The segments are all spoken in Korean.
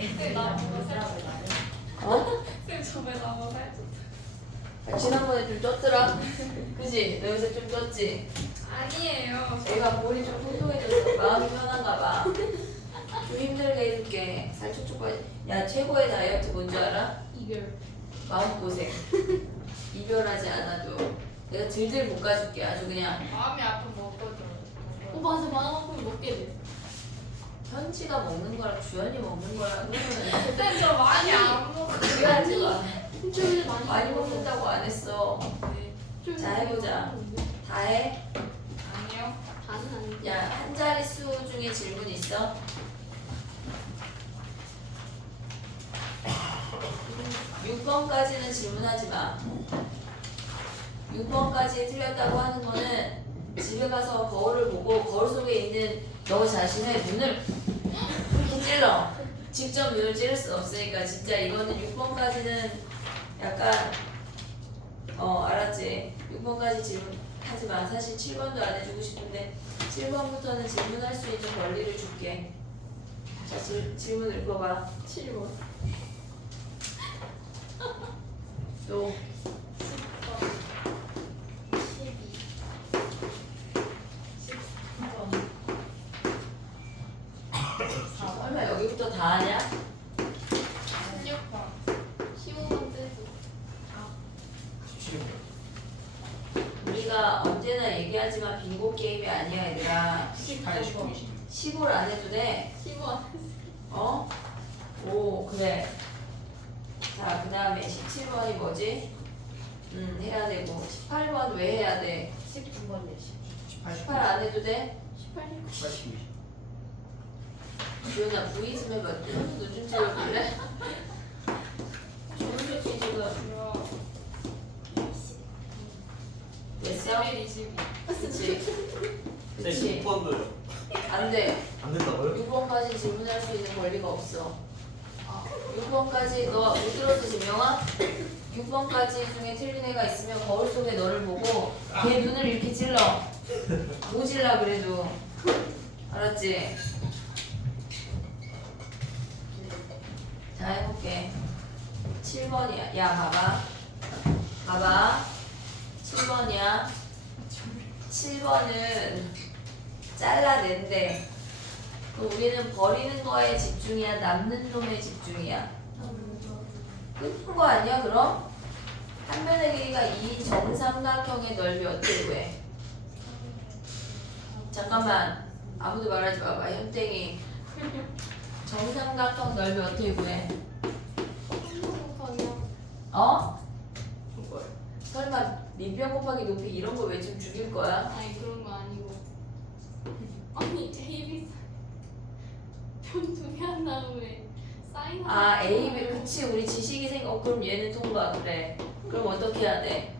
쌤 나보고 살쪘다. 어? 쌤 저번에 나보고 살쪘다. 아, 지난번에 좀 쪘더라. 그지? 너 요새 좀 쪘지? 아니에요. 애가 볼이 좀 통통해졌어. 마음이 편한가 봐. 좀 힘들게 해줄게. 살 쭉쭉 빠지. 야, 최고의 다이어트 뭔지 알아? 이별. 마음고생. 이별하지 않아도 내가 들들 볶아줄게. 아주 그냥 마음이 아픈 먹거든. 오빠 저 마음 아프면 먹게 돼. 현지가 먹는 거랑 주연이 먹는 거랑 그러면 쌤저 많이 안 먹어. 비교하지 마. 일주일에 많이 많이 먹는다고 안 했어. 네. 일주일에 자, 해보자. 많이 먹는데. 다 해. 아니요. 다는 아니고. 야, 한 자릿수 중에 질문 있어? 6번까지는 질문하지 마. 6번까지 틀렸다고 하는 거는 집에 가서 거울을 보고 거울 속에 있는 너 자신의 눈을 이렇게 찔러. 직접 눈을 찌를 수 없으니까 진짜 이거는 6번까지는 약간 알았지? 6번까지 질문하지 마. 사실 7번도 안 해주고 싶은데 7번부터는 질문할 수 있는 권리를 줄게. 자, 질문 읽어봐. 7번. 또 12. 13번. 설마 여기부터 다 하냐? 16번. 15번 떼고. 17번. 우리가 언제나 얘기하지만 빙고 게임이 아니야, 얘들아. 18, 19, 20. 10을 안 해도 돼. 15번. 어? 오, 그래. 자, 그 다음에 17번이 뭐지? 해야 되고. 18번 왜 해야 돼? 19번이야. 18, 19, 18 안 해도 돼? 18, 19. 18, 19, 20. 주연아, V 좀 해봐. 눈좀 찍어볼래? 주연이 지금 뭐야? 됐어? 11, 22. 그치? 그치? 네, 6번도요. 안 돼. 안 된다고요? 6번까지 질문할 수 있는 권리가 없어. 6번까지 너 못 들었어, 지명아? 6번까지 중에 틀린 애가 있으면 거울 속에 너를 보고 걔 눈을 이렇게 찔러. 모질라 그래도. 알았지? 자, 해볼게. 7번이야. 야, 봐봐. 봐봐. 7번이야. 7번은 잘라낸대. 그럼 우리는 버리는 거에 집중이야? 남는 놈에 집중이야? 끝인 거 아니야, 그럼? 한 면의 길이가 이 정삼각형의 넓이 어떻게 구해? 잠깐만. 아무도 말하지 마봐. 현땡이. 정삼각형 넓이 어떻게 구해? 어? 설마 밑변 곱하기 높이 이런 거 외치면 죽일 거야? 아니 그런 거 아니고. 아니 AB 편두 개 한 다음에 사인. 아, A, B. 그치. 우리 지식이 그럼 얘는 통과. 그래. 그럼 어떻게 해야 돼?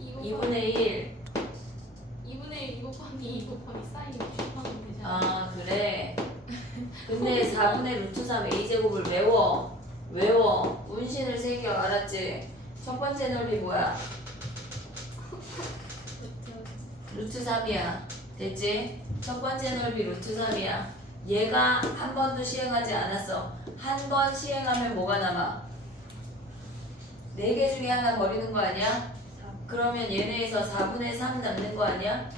2분의 1. 2분의 1 곱하기 2 곱하기 사인 하면 되잖아. 아, 그래. 근데 4분의 루트 3 A제곱을 외워. 운신을 새겨. 알았지? 첫 번째 넓이 뭐야? 루트 3이야. 됐지? 첫 번째 넓이 루트 3이야. 얘가 한 번도 시행하지 않았어. 한 번 시행하면 뭐가 남아? 4개 중에 하나 버리는 거 아니야? 그러면 얘네에서 4분의 3 남는 거 아니야?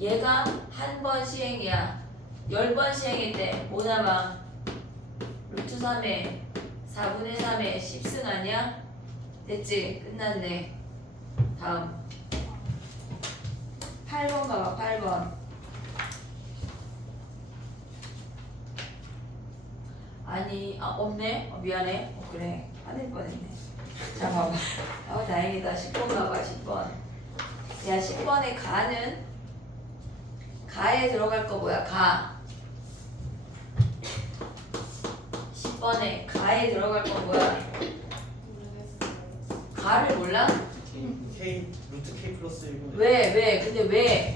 얘가 한 번 시행이야. 10번 시행인데 뭐 남아? 루트 3에 4분의 3에 10승 아니야? 됐지? 끝났네. 다음 8번 가봐. 8번. 아니, 없네? 미안해. 그래. 화낼 뻔했네. 자, 봐봐. 다행이다. 10번 가봐. 10번. 야, 10번에 가는? 가에 들어갈 거 뭐야? 가. 10번에 가에 들어갈 거 뭐야? 가를 몰라? K, 루트 K 플러스 1분의 왜? 근데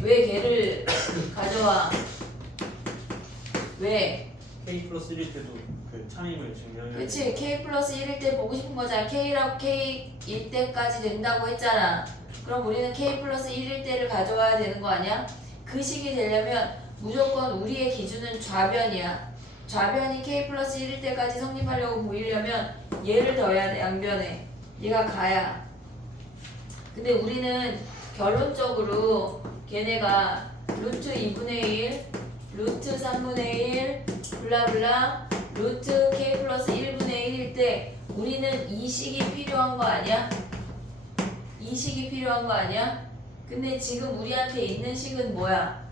왜 걔를 가져와? 왜? K 플러스 1일 때도 그 차임을 증명해야 그치? K 플러스 1일 때 보고 싶은 거잖아. K라고 K일 때까지 된다고 했잖아. 그럼 우리는 K 플러스 1일 때를 가져와야 되는 거 아니야? 그 식이 되려면 무조건 우리의 기준은 좌변이야. 좌변이 k 플러스 1일 때까지 성립하려고 보이려면 얘를 더해야 돼. 양변에 얘가 가야. 근데 우리는 결론적으로 걔네가 루트 2분의 1 루트 3분의 1 블라블라 루트 k 플러스 1분의 1일 때 우리는 이 식이 필요한 거 아니야? 이 식이 필요한 거 아니야? 근데 지금 우리한테 있는 식은 뭐야?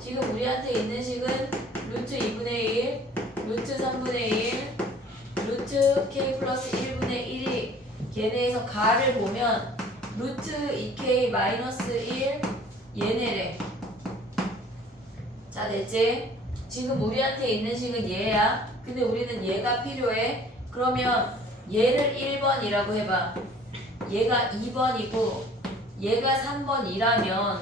지금 우리한테 있는 식은 루트 2분의 1 루트 3분의 1 루트 k 플러스 1분의 1이 걔네에서 가를 보면 루트 2k 마이너스 1 얘네래. 자 됐지? 지금 우리한테 있는 식은 얘야. 근데 우리는 얘가 필요해. 그러면 얘를 1번이라고 해봐. 얘가 2번이고 얘가 3번이라면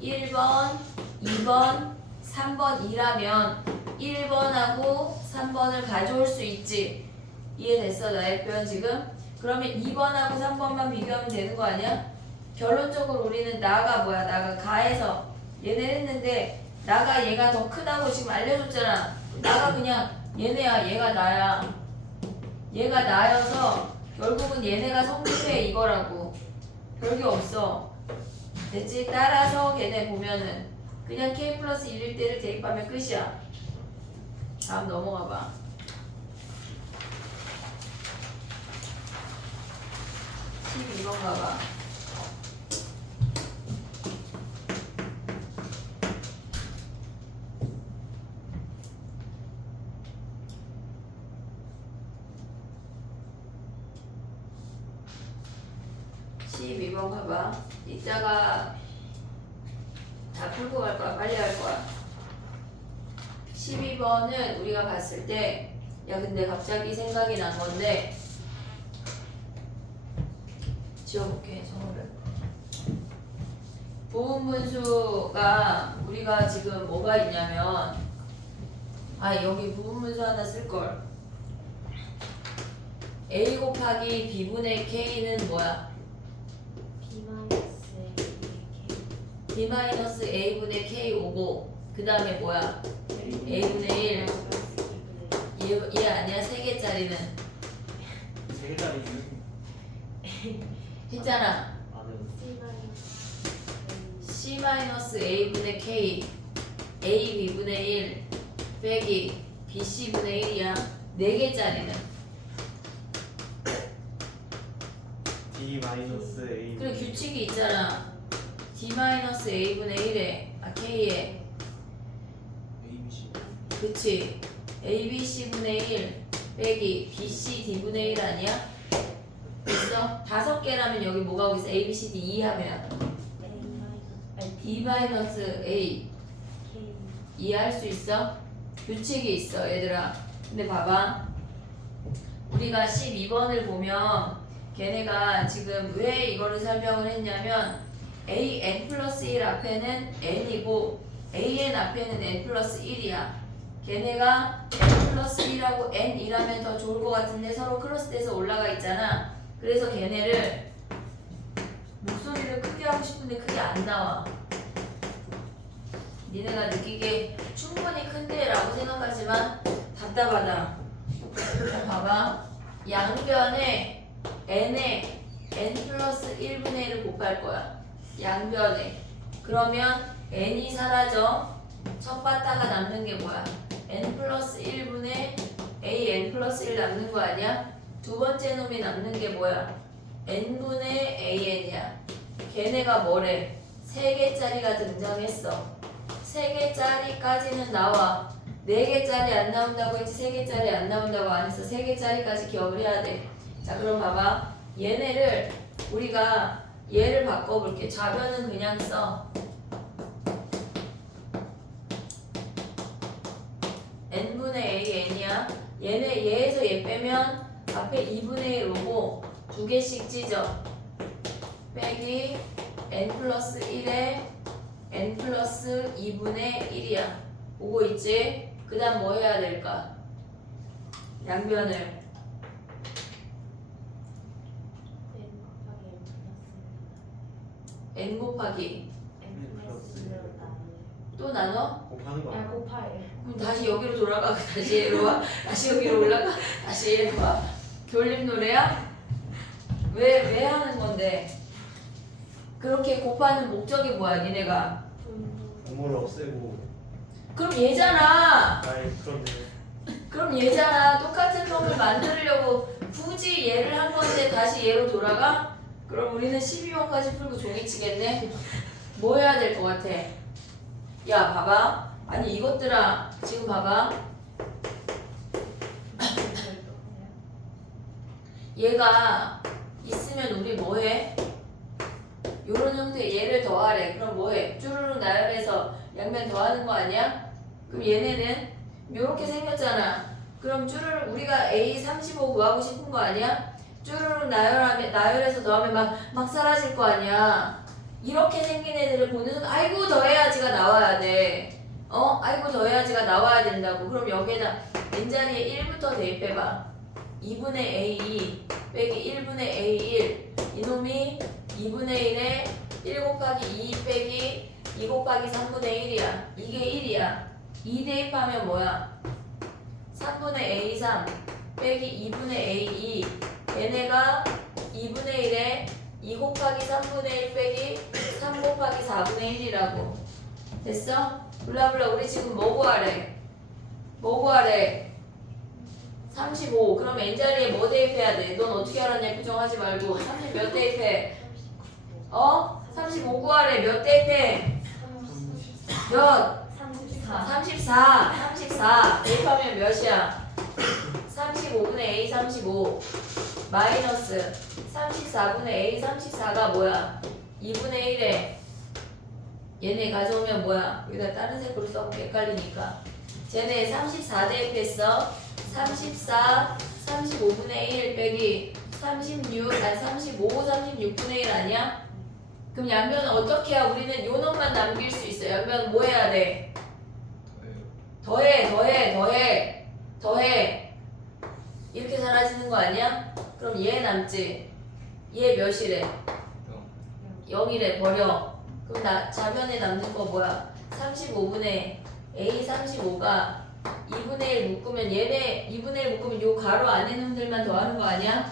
1번, 2번, 3번이라면 1번하고 3번을 가져올 수 있지. 이해됐어 나의 표현 지금? 그러면 2번하고 3번만 비교하면 되는 거 아니야? 결론적으로 우리는 나가 뭐야? 나가 가에서 얘네 했는데 나가 얘가 더 크다고 지금 알려줬잖아. 나가 그냥 얘네야 얘가 나야. 얘가 나여서 결국은 얘네가 성립해 이거라고. 별게 없어. 됐지? 따라서 걔네 보면은 그냥 k 플러스 1일 때를 대입하면 끝이야. 다음 넘어가 봐. 12번 가봐. (12번) 가봐. 이따가 다 풀고 갈 거야. 빨리 할 거야. 12번은 우리가 봤을 때, 야 근데 갑자기 생각이 난 건데 지워볼게 정호를. 부분분수가 우리가 지금 뭐가 있냐면 여기 부분분수 하나 쓸걸. a 곱하기 b분의 k는 뭐야? b 마이너스 a분의 k 오고 그 다음에 뭐야? a분의 1. 얘 아니야? 3개짜리는 3개짜리 했잖아. 아는 c 마이너스 a분의 k a b분의 1 빼기 bc분의 1이야. 4개짜리는 D 마이너스 A. 그래 규칙이 있잖아. d 마이너스 a분의 1에 k에 ABC. 그치 abc분의 1 빼기 bc d분의 1 아니야? 됐어? 5개라면 여기 뭐가 오겠어? a, b, c, d 2 하면 d 마이너스 a 이해할 수 있어? 규칙이 있어 얘들아. 근데 봐봐 우리가 12번을 보면 걔네가 지금 왜 이거를 설명을 했냐면 an 플러스 1 앞에는 n이고 an 앞에는 n 플러스 1이야. 걔네가 n 플러스 1하고 n이라면 더 좋을 것 같은데 서로 크로스돼서 올라가 있잖아. 그래서 걔네를 목소리를 크게 하고 싶은데 크게 안 나와. 니네가 느끼기에 충분히 큰데 라고 생각하지만 답답하다. 봐봐 양변에 n에 n 플러스 1분의 1을 곱할 거야. 양변에. 그러면 n이 사라져. 첫 바다가 남는 게 뭐야? n 플러스 1분의 a n 플러스 1 남는 거 아니야? 두 번째 놈이 남는 게 뭐야? n분의 an이야. 걔네가 뭐래? 3개짜리가 등장했어. 3개짜리까지는 나와. 4개짜리 안 나온다고 했지 3개짜리 안 나온다고 안 했어. 3개짜리까지 기억을 해야 돼. 자 그럼 봐봐 얘네를 우리가 얘를 바꿔볼게. 좌변은 그냥 써. n분의 a n이야. 얘네 얘에서 얘 빼면 앞에 2분의 1 오고 2개씩 찢어. 빼기 n 플러스 1에 n 플러스 2분의 1이야. 오고 있지? 그 다음 뭐 해야 될까? 양변을 n 곱하기 또 나눠? 곱하는 거 아 아니야? 곱하예요. 그럼 다시 여기로 돌아가. 다시 얘로 와. 다시 여기로 올라가. 다시 얘로 와. 돌림 노래야? 왜 하는 건데? 그렇게 곱하는 목적이 뭐야, 니네가? 분모를 없애고. 그럼 얘잖아. 아이 그런데. 그럼 얘잖아. 똑같은 놈을 만들려고 굳이 얘를 한 건데 다시 얘로 돌아가? 그럼 우리는 12번까지 풀고 종이 치겠네? 뭐 해야 될 것 같아? 야, 봐봐. 아니, 이것들아. 지금 봐봐. 얘가 있으면 우리 뭐 해? 요런 형태 얘를 더하래. 그럼 뭐 해? 쭈루룩 나열해서 양면 더하는 거 아니야? 그럼 얘네는 요렇게 생겼잖아. 그럼 쭈루룩 우리가 A35 구하고 싶은 거 아니야? 쭈루룩 나열해서 더하면 막 사라질 거 아니야. 이렇게 생긴 애들을 보는 순간 아이고 더해야지가 나와야 돼. 아이고 더해야지가 나와야 된다고. 그럼 여기에다 n자리에 1부터 대입해봐. 2분의 A2 빼기 1분의 A1 이놈이 2분의 1에 1 곱하기 2 빼기 2 곱하기 3분의 1이야. 이게 1이야. 2 대입하면 뭐야? 3분의 A3 빼기 2분의 A2 얘네가 2분의 1에 2 곱하기 3분의 1 빼기 3 곱하기 4분의 1이라고. 됐어? 블라블라 우리 지금 뭐 구하래? 뭐 구하래? 35. 그럼 n자리에 뭐 대입해야 돼? 넌 어떻게 알았냐? 부정하지 말고 30 몇 대입해? 35 구하래. 몇 대입해? 몇? 34 대입하면 몇이야? 35분의 A 35 마이너스 34분의 A 34가 뭐야? 2분의 1에 얘네 가져오면 뭐야? 여기다 다른 색으로 써볼게. 헷갈리니까. 쟤네 34 대입했어. 34 35분의 1 빼기 36 35 36분의 1 아니야? 그럼 양면은 어떻게 해야 우리는 요 놈만 남길 수 있어? 양면은 뭐 해야 돼? 더해 이렇게 사라지는 거 아니야? 그럼 얘 남지. 얘 몇이래? 0이래. 버려. 그럼 좌변에 남는 거 뭐야? 35분의 A 35가 2분의 1 묶으면 얘네 2분의 1 묶으면 요 가로 안에 놈들만 더하는 거 아니야?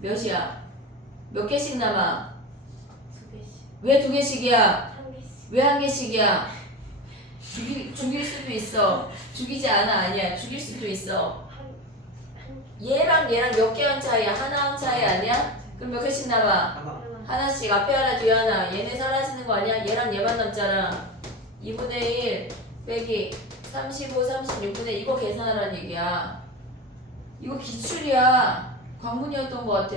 몇이야? 몇 개씩 남아? 2개씩. 왜 2개씩이야? 1개씩. 왜 1개씩이야? 죽일 수도 있어. 죽이지 않아. 아니야. 죽일 수도 있어. 얘랑 몇 개 한 차이야? 하나 한 차이 아니야? 그럼 몇 개씩 남아? 하나. 하나씩. 앞에 하나 뒤에 하나. 얘네 사라지는 거 아니야? 얘랑 얘만 남잖아. 2분의 1 빼기 35 36분의 이거 계산하라는 얘기야. 이거 기출이야. 관문이었던 거 같아.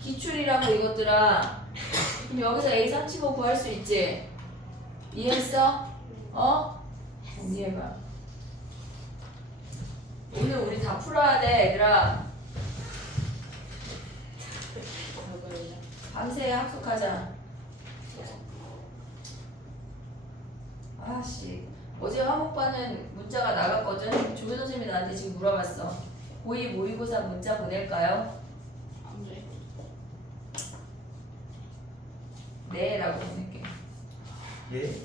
기출이라고 이것들아. 그럼 여기서 A35 구할 수 있지? 이해했어? 정리해봐. 오늘 우리 다 풀어야 돼, 얘들아. 밤새 학습하자. 아씨, 어제 화목반은 문자가 나갔거든. 조교 선생님이 나한테 지금 물어봤어. 고2 모의고사 문자 보낼까요? 안 돼. 네 라고 보낼게. 예?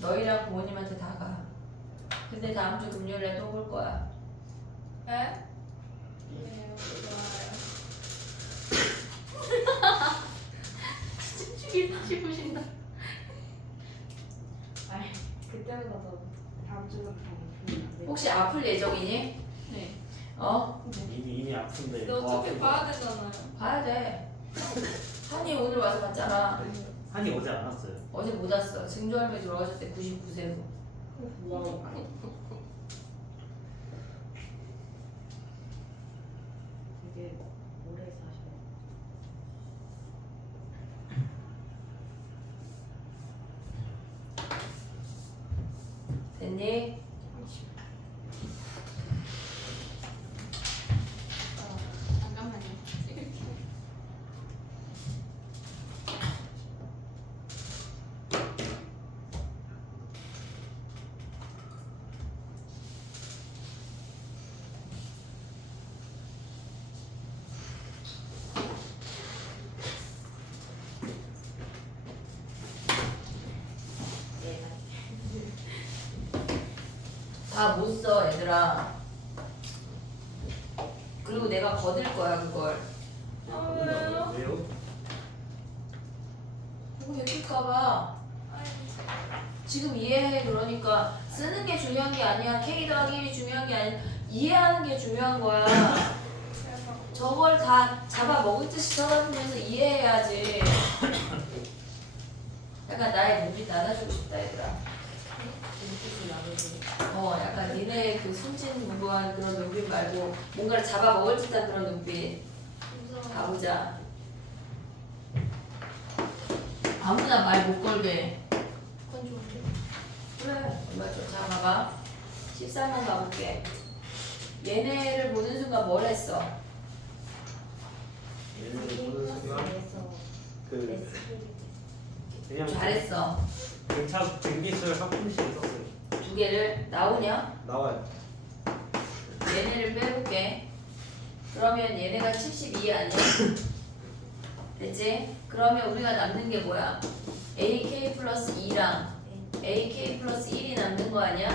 너희랑 부모님한테 다 가. 근데 다음 주 금요일에 또 볼 거야. 네? 네, 좋아요. 죽이고 싶으신다. 아이, 그때보다 더 다음 주부터 혹시 아플 예정이니? 네. 이미 아픈데. 너 더 어차피 아프고. 봐야 되잖아요. 봐야 돼. 한이 오늘 와서 봤잖아. 한이 어제 안 왔어요. 어제 못 왔어. 증조할매 돌아가실 때 99세로. 되게 오래 사셔. 됐니? 잠깐만요. 찍을게요. 다 못 써 얘들아. 그리고 내가 거들 거야 그걸. 아, 왜요? 왜요? 그거 예쁠까봐. 지금 이해해. 그러니까 쓰는 게 중요한 게 아니야. K 더하기 1이 중요한 게 아니야. 이해하는 게 중요한 거야. 저걸 다 잡아 먹을 듯이 쳐다보면서 이해해야지. 약간 나의 눈빛 나눠주고 싶다 얘들아. 약간 니네 그 순진무구한 그런 눈빛 말고 뭔가를 잡아 먹을 듯한 그런 눈빛. 가보자. 아무나 말 못 걸게. 그건 좋은데. 그래. 얼마 좀. 자 봐봐. 13번 가볼게. 얘네를 보는 순간 뭘 했어? 얘는 보는 순간 그 그냥 잘했어. 등차 등기술 합분식을 썼어요. 두 개를 나오냐? 나와요. 얘네를 빼볼게. 그러면 얘네가 72 아니야? 됐지? 그러면 우리가 남는 게 뭐야? AK 플러스 2랑 AK 플러스 1이 남는 거 아니야?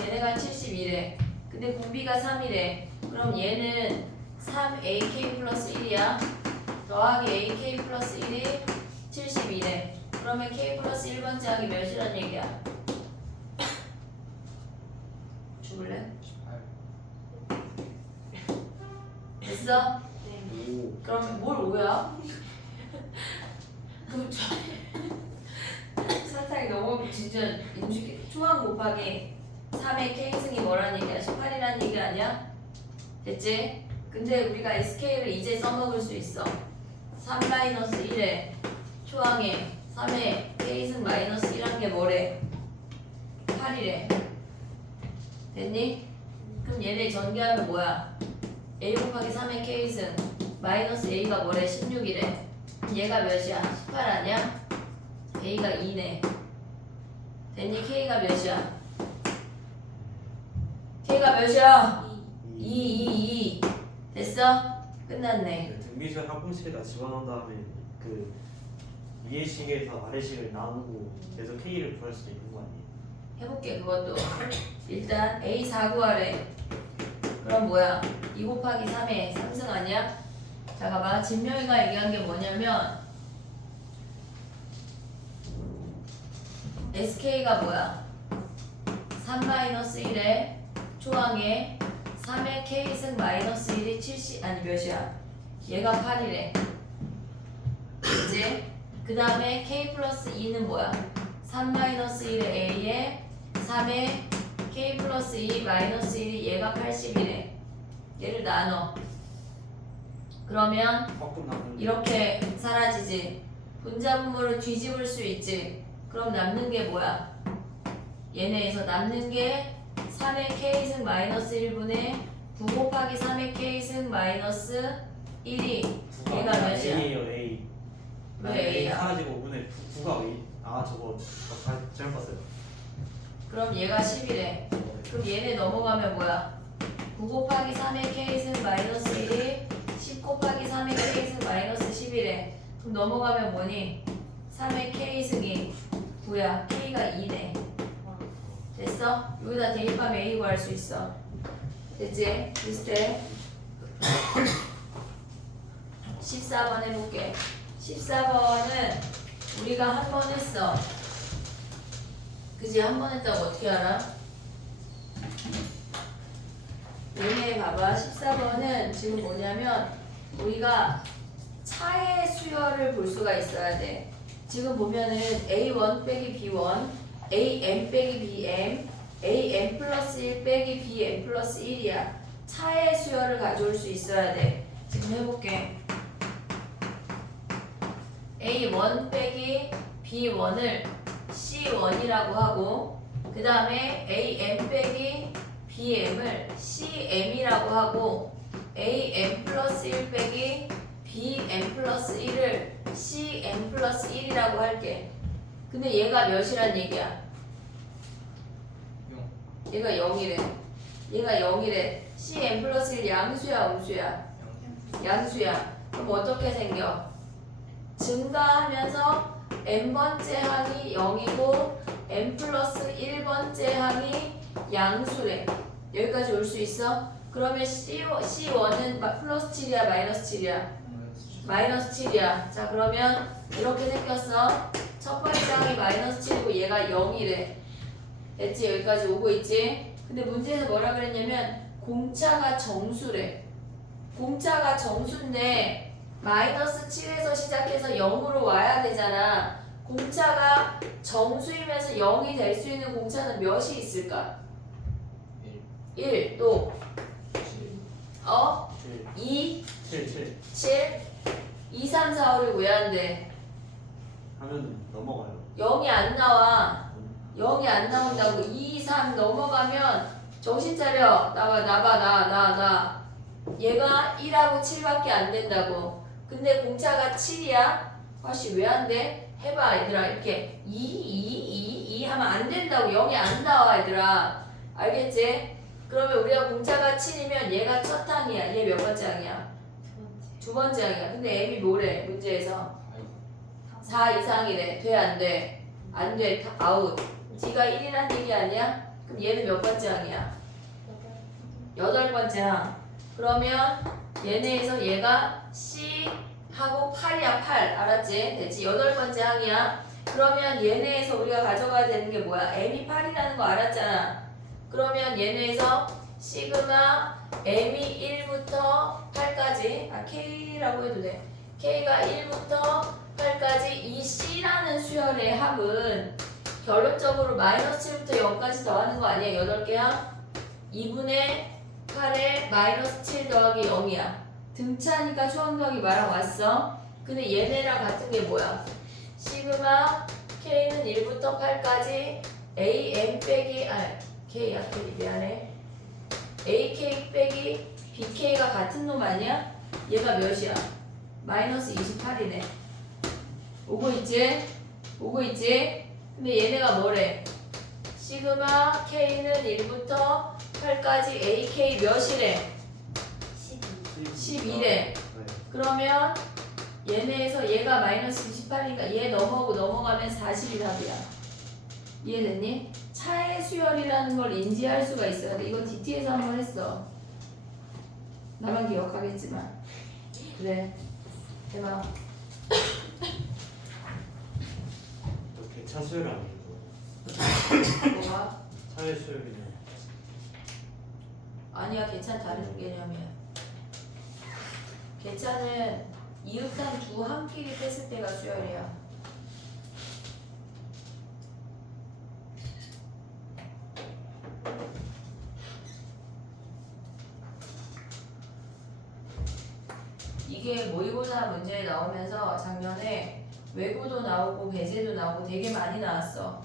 얘네가 71에 근데 공비가 3이래. 그럼 얘는 3AK 플러스 1이야. 더하기 AK 플러스 1이 72래. 그러면 K 플러스 1번째 하기 몇이란 얘기야? 죽을래? 18. 됐어? 오. 그럼 뭘 5야? 그럼 설탕이 너무 진짜 인식 초항 곱하기 3의 K승이 뭐란 얘기야? 18이란 얘기 아니야? 됐지? 근데 우리가 SK를 이제 써먹을 수 있어. 3-1에 초항에 3의 K승 마이너스 1한 게 뭐래? 8이래. 됐니? 그럼 얘네 전개하면 뭐야? A 곱하기 3의 K승 마이너스 A가 뭐래? 16이래. 얘가 몇이야? 18 아니야? A가 2네. 됐니? K가 몇이야? K가 몇이야? 2. 됐어? 끝났네. 등비술 합분식에다 집어넣은 다음에 그 위의 식에서 아래 식을 나누고 계속 K를 구할 수도 있는 거 아니에요? 해볼게 그것도. 일단 A 4 구하래. 그럼 뭐야? 2 곱하기 3의 3승 아니야? 자 봐봐. 진명이가 얘기한 게 뭐냐면 SK가 뭐야? 3-1에 초항에 3의 K승 마이너스 1이 70 아니 몇이야? 얘가 8이래. 그치? 그 다음에 K 플러스 2는 뭐야? 3-1의 A에 3의 K 플러스 2 마이너스 1이 얘가 80이래. 얘를 나눠. 그러면 조금 남은 이렇게 사라지지. 분자분모를 뒤집을 수 있지. 그럼 남는 게 뭐야? 얘네에서 남는 게 3의 K승 마이너스 1분의 9 곱하기 3의 K승 마이너스 1이 얘가 몇이야? A예요 A. 왜 A야? 사라지고 5분의 9가 A. 아 저거 잘못 봤어요. 그럼 얘가 10이래. 그럼 얘네 넘어가면 뭐야? 9 곱하기 3의 K승 마이너스 1이 10 곱하기 3의 K승 마이너스 10이래. 그럼 넘어가면 뭐니? 3의 K승이 9야. K가 2네. 됐어? 여기다 대입하면 A 구할 수 있어. 됐지? 비슷해. 14번 해볼게. 14번은 우리가 한 번 했어. 그지? 한 번 했다고 어떻게 알아? 얘네 봐봐. 14번은 지금 뭐냐면 우리가 차의 수열을 볼 수가 있어야 돼. 지금 보면은 A1 빼기 B1, AM 빼기 BM, AM 플러스 1 빼기 BM 플러스 1이야. 차의 수열을 가져올 수 있어야 돼. 지금 해볼게. A1 빼기 B1을 C1이라고 하고 그 다음에 AM 빼기 BM을 CM이라고 하고 AM 플러스 1 빼기 BM 플러스 1을 CM 플러스 1이라고 할게. 근데 얘가 몇이란 얘기야? 얘가 0이래. 얘가 0이래. CM 플러스 1 양수야 음수야? 양수야. 그럼 어떻게 생겨? 증가하면서 n번째 항이 0이고 n 플러스 1번째 항이 양수래. 여기까지 올 수 있어? 그러면 C1은 플러스 7이야 마이너스 7이야? 마이너스 7이야. 자 그러면 이렇게 생겼어. 첫 번째 항이 마이너스 7이고 얘가 0이래. 됐지? 여기까지 오고 있지? 근데 문제에서 뭐라 그랬냐면 공차가 정수래. 공차가 정수인데 마이너스 7에서 시작해서 0으로 와야 되잖아. 공차가 정수이면서 0이 될 수 있는 공차는 몇이 있을까? 1. 또 2, 7 7, 2, 3, 4, 5를 왜 안 돼? 하면 넘어가요. 0이 안 나와. 0이 안 나온다고. 2, 3 넘어가면 정신 차려. 나. 얘가 1하고 7밖에 안 된다고. 근데 공차가 7이야? 아씨 왜 안 돼? 해봐 얘들아. 이렇게 2 하면 안 된다고. 0이 안 나와 얘들아. 알겠지? 그러면 우리가 공차가 7이면 얘가 첫 항이야. 얘 몇 번째 항이야? 두 번째 항이야. 근데 M이 뭐래? 문제에서 4 이상이래. 돼? 안 돼? 안 돼. 아웃. G가 1이란 얘기 아니야? 그럼 얘는 몇 번째 항이야? 8번째 항. 그러면 얘네에서 얘가 C하고 8이야. 8. 알았지? 됐지? 8번째 항이야. 그러면 얘네에서 우리가 가져가야 되는 게 뭐야? M이 8이라는 거 알았잖아. 그러면 얘네에서 시그마 M이 1부터 8까지 K라고 해도 돼. K가 1부터 8까지 이 C라는 수열의 합은 결론적으로 마이너스 7부터 0까지 더하는 거 아니야? 8개 항? 2분의 8에 마이너스 7 더하기 0이야. 등차니까 초항 더하기 마랑 왔어. 근데 얘네랑 같은 게 뭐야? 시그마 K는 1부터 8까지 AM 빼기 K야 K 미안해. AK 빼기 BK가 같은 놈 아니야? 얘가 몇이야? 마이너스 28이네. 오고 있지? 오고 있지? 근데 얘네가 뭐래? 시그마 K는 1부터 8까지 AK 몇이래? 12래. 네. 그러면 얘네에서 얘가 마이너스 28이니까 얘 넘어가면 40이 답이야. 이해됐니? 차의 수열이라는 걸 인지할 수가 있어야 돼. 이거 DT에서 한번 했어. 나만 기억하겠지만. 그래. 대박. 개차 수열 아니고 뭐가? 차의 수열이냐? 아니야, 개차 다른 개념이야. 개차는 이웃한 두 함끼리 뺐을 때가 수열이야. 이게 모의고사 문제에 나오면서 작년에 외고도 나오고 배제도 나오고 되게 많이 나왔어.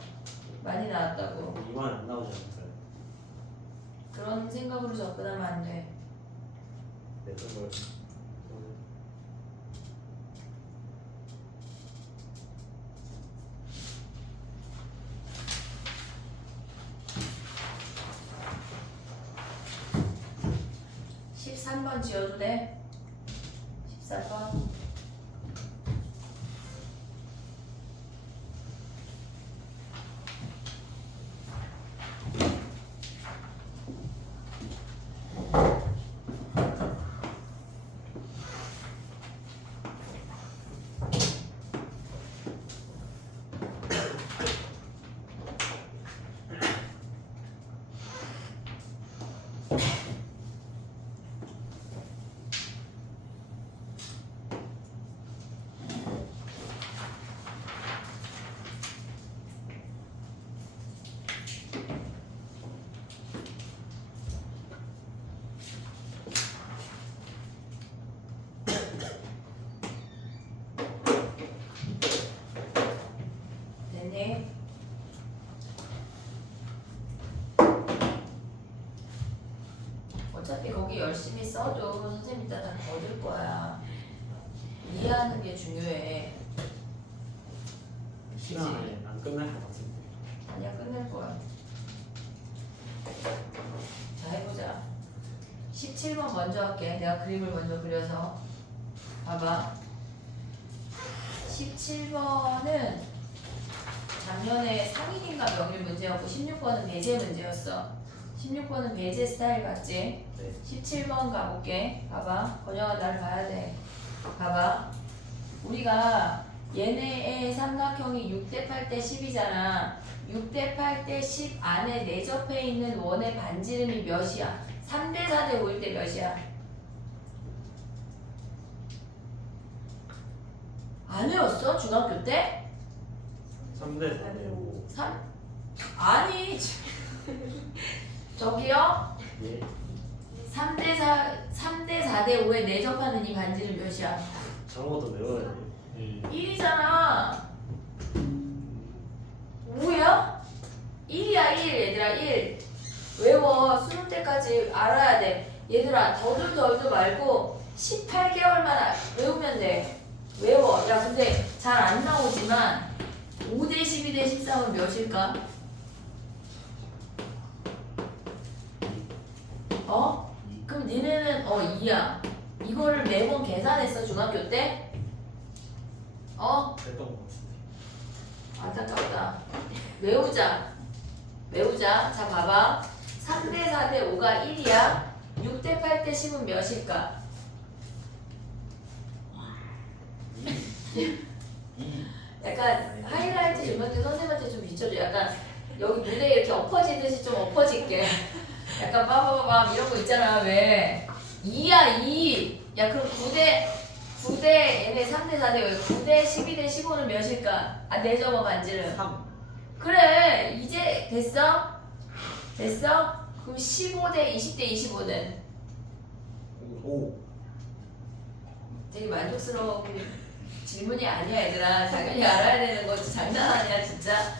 많이 나왔다고. 이만 안 나오지 않을까요? 그런 생각으로 접근하면 안 돼. 냈던 걸. 13번 지어도 돼? 14번. 됐니? 어차피 거기 열심히 써도 선생님 이따 다 거둘 거야. 이해하는 게 중요해. 시간 안에 안 끝날 것 같은데. 아니야, 끝낼 거야. 자, 해보자. 17번 먼저 할게. 내가 그림을 먼저 그려서. 봐봐. 17번은 작년에 상인인가 명일 문제였고 16번은 배제 문제였어. 16번은 배제 스타일 같지? 네. 17번 가볼게. 봐봐. 건영아 날 봐야 돼. 봐봐. 우리가 얘네의 삼각형이 6대 8대 10이잖아. 6대 8대 10 안에 내접해 있는 원의 반지름이 몇이야? 3대 4대 5일 때 몇이야? 안 외웠어? 중학교 때? 3대 4대 5. 3? 아니 저기요? 예. 3대 4대 5에 내접하는 이 반지름 몇이야? 저런 것도 외워야 돼요. 1이잖아. 5야? 1이야 1 얘들아 1. 외워. 수능 때까지 알아야 돼. 얘들아 더들덜도 말고 18개월만 외우면 돼. 외워. 야 근데 잘 안 나오지만 5대 12대 13은 몇일까? 어? 그럼 니네는 2야. 이거를 매번 계산했어 중학교 때? 했던 것 같은데. 안타깝다. 외우자. 외우자. 자 봐봐. 3대 4대 5가 1이야. 6대 8대 10은 몇일까? 2. 약간 하이라이트 주면 때 선생님한테 좀 비춰줘. 약간 여기 무대에 이렇게 엎어지듯이 좀 엎어질게. 약간 빠바바밤 이런 거 있잖아. 왜? 2야 2. 야 그럼 9대 얘네 3대 4대 9대 12대 15는 몇일까? 내접어 반지름. 3. 그래 이제 됐어? 됐어? 그럼 15대 20대 25는? 5. 되게 만족스러운 질문이 아니야 얘들아. 당연히 알아야 되는 거지. 장난 아니야 진짜.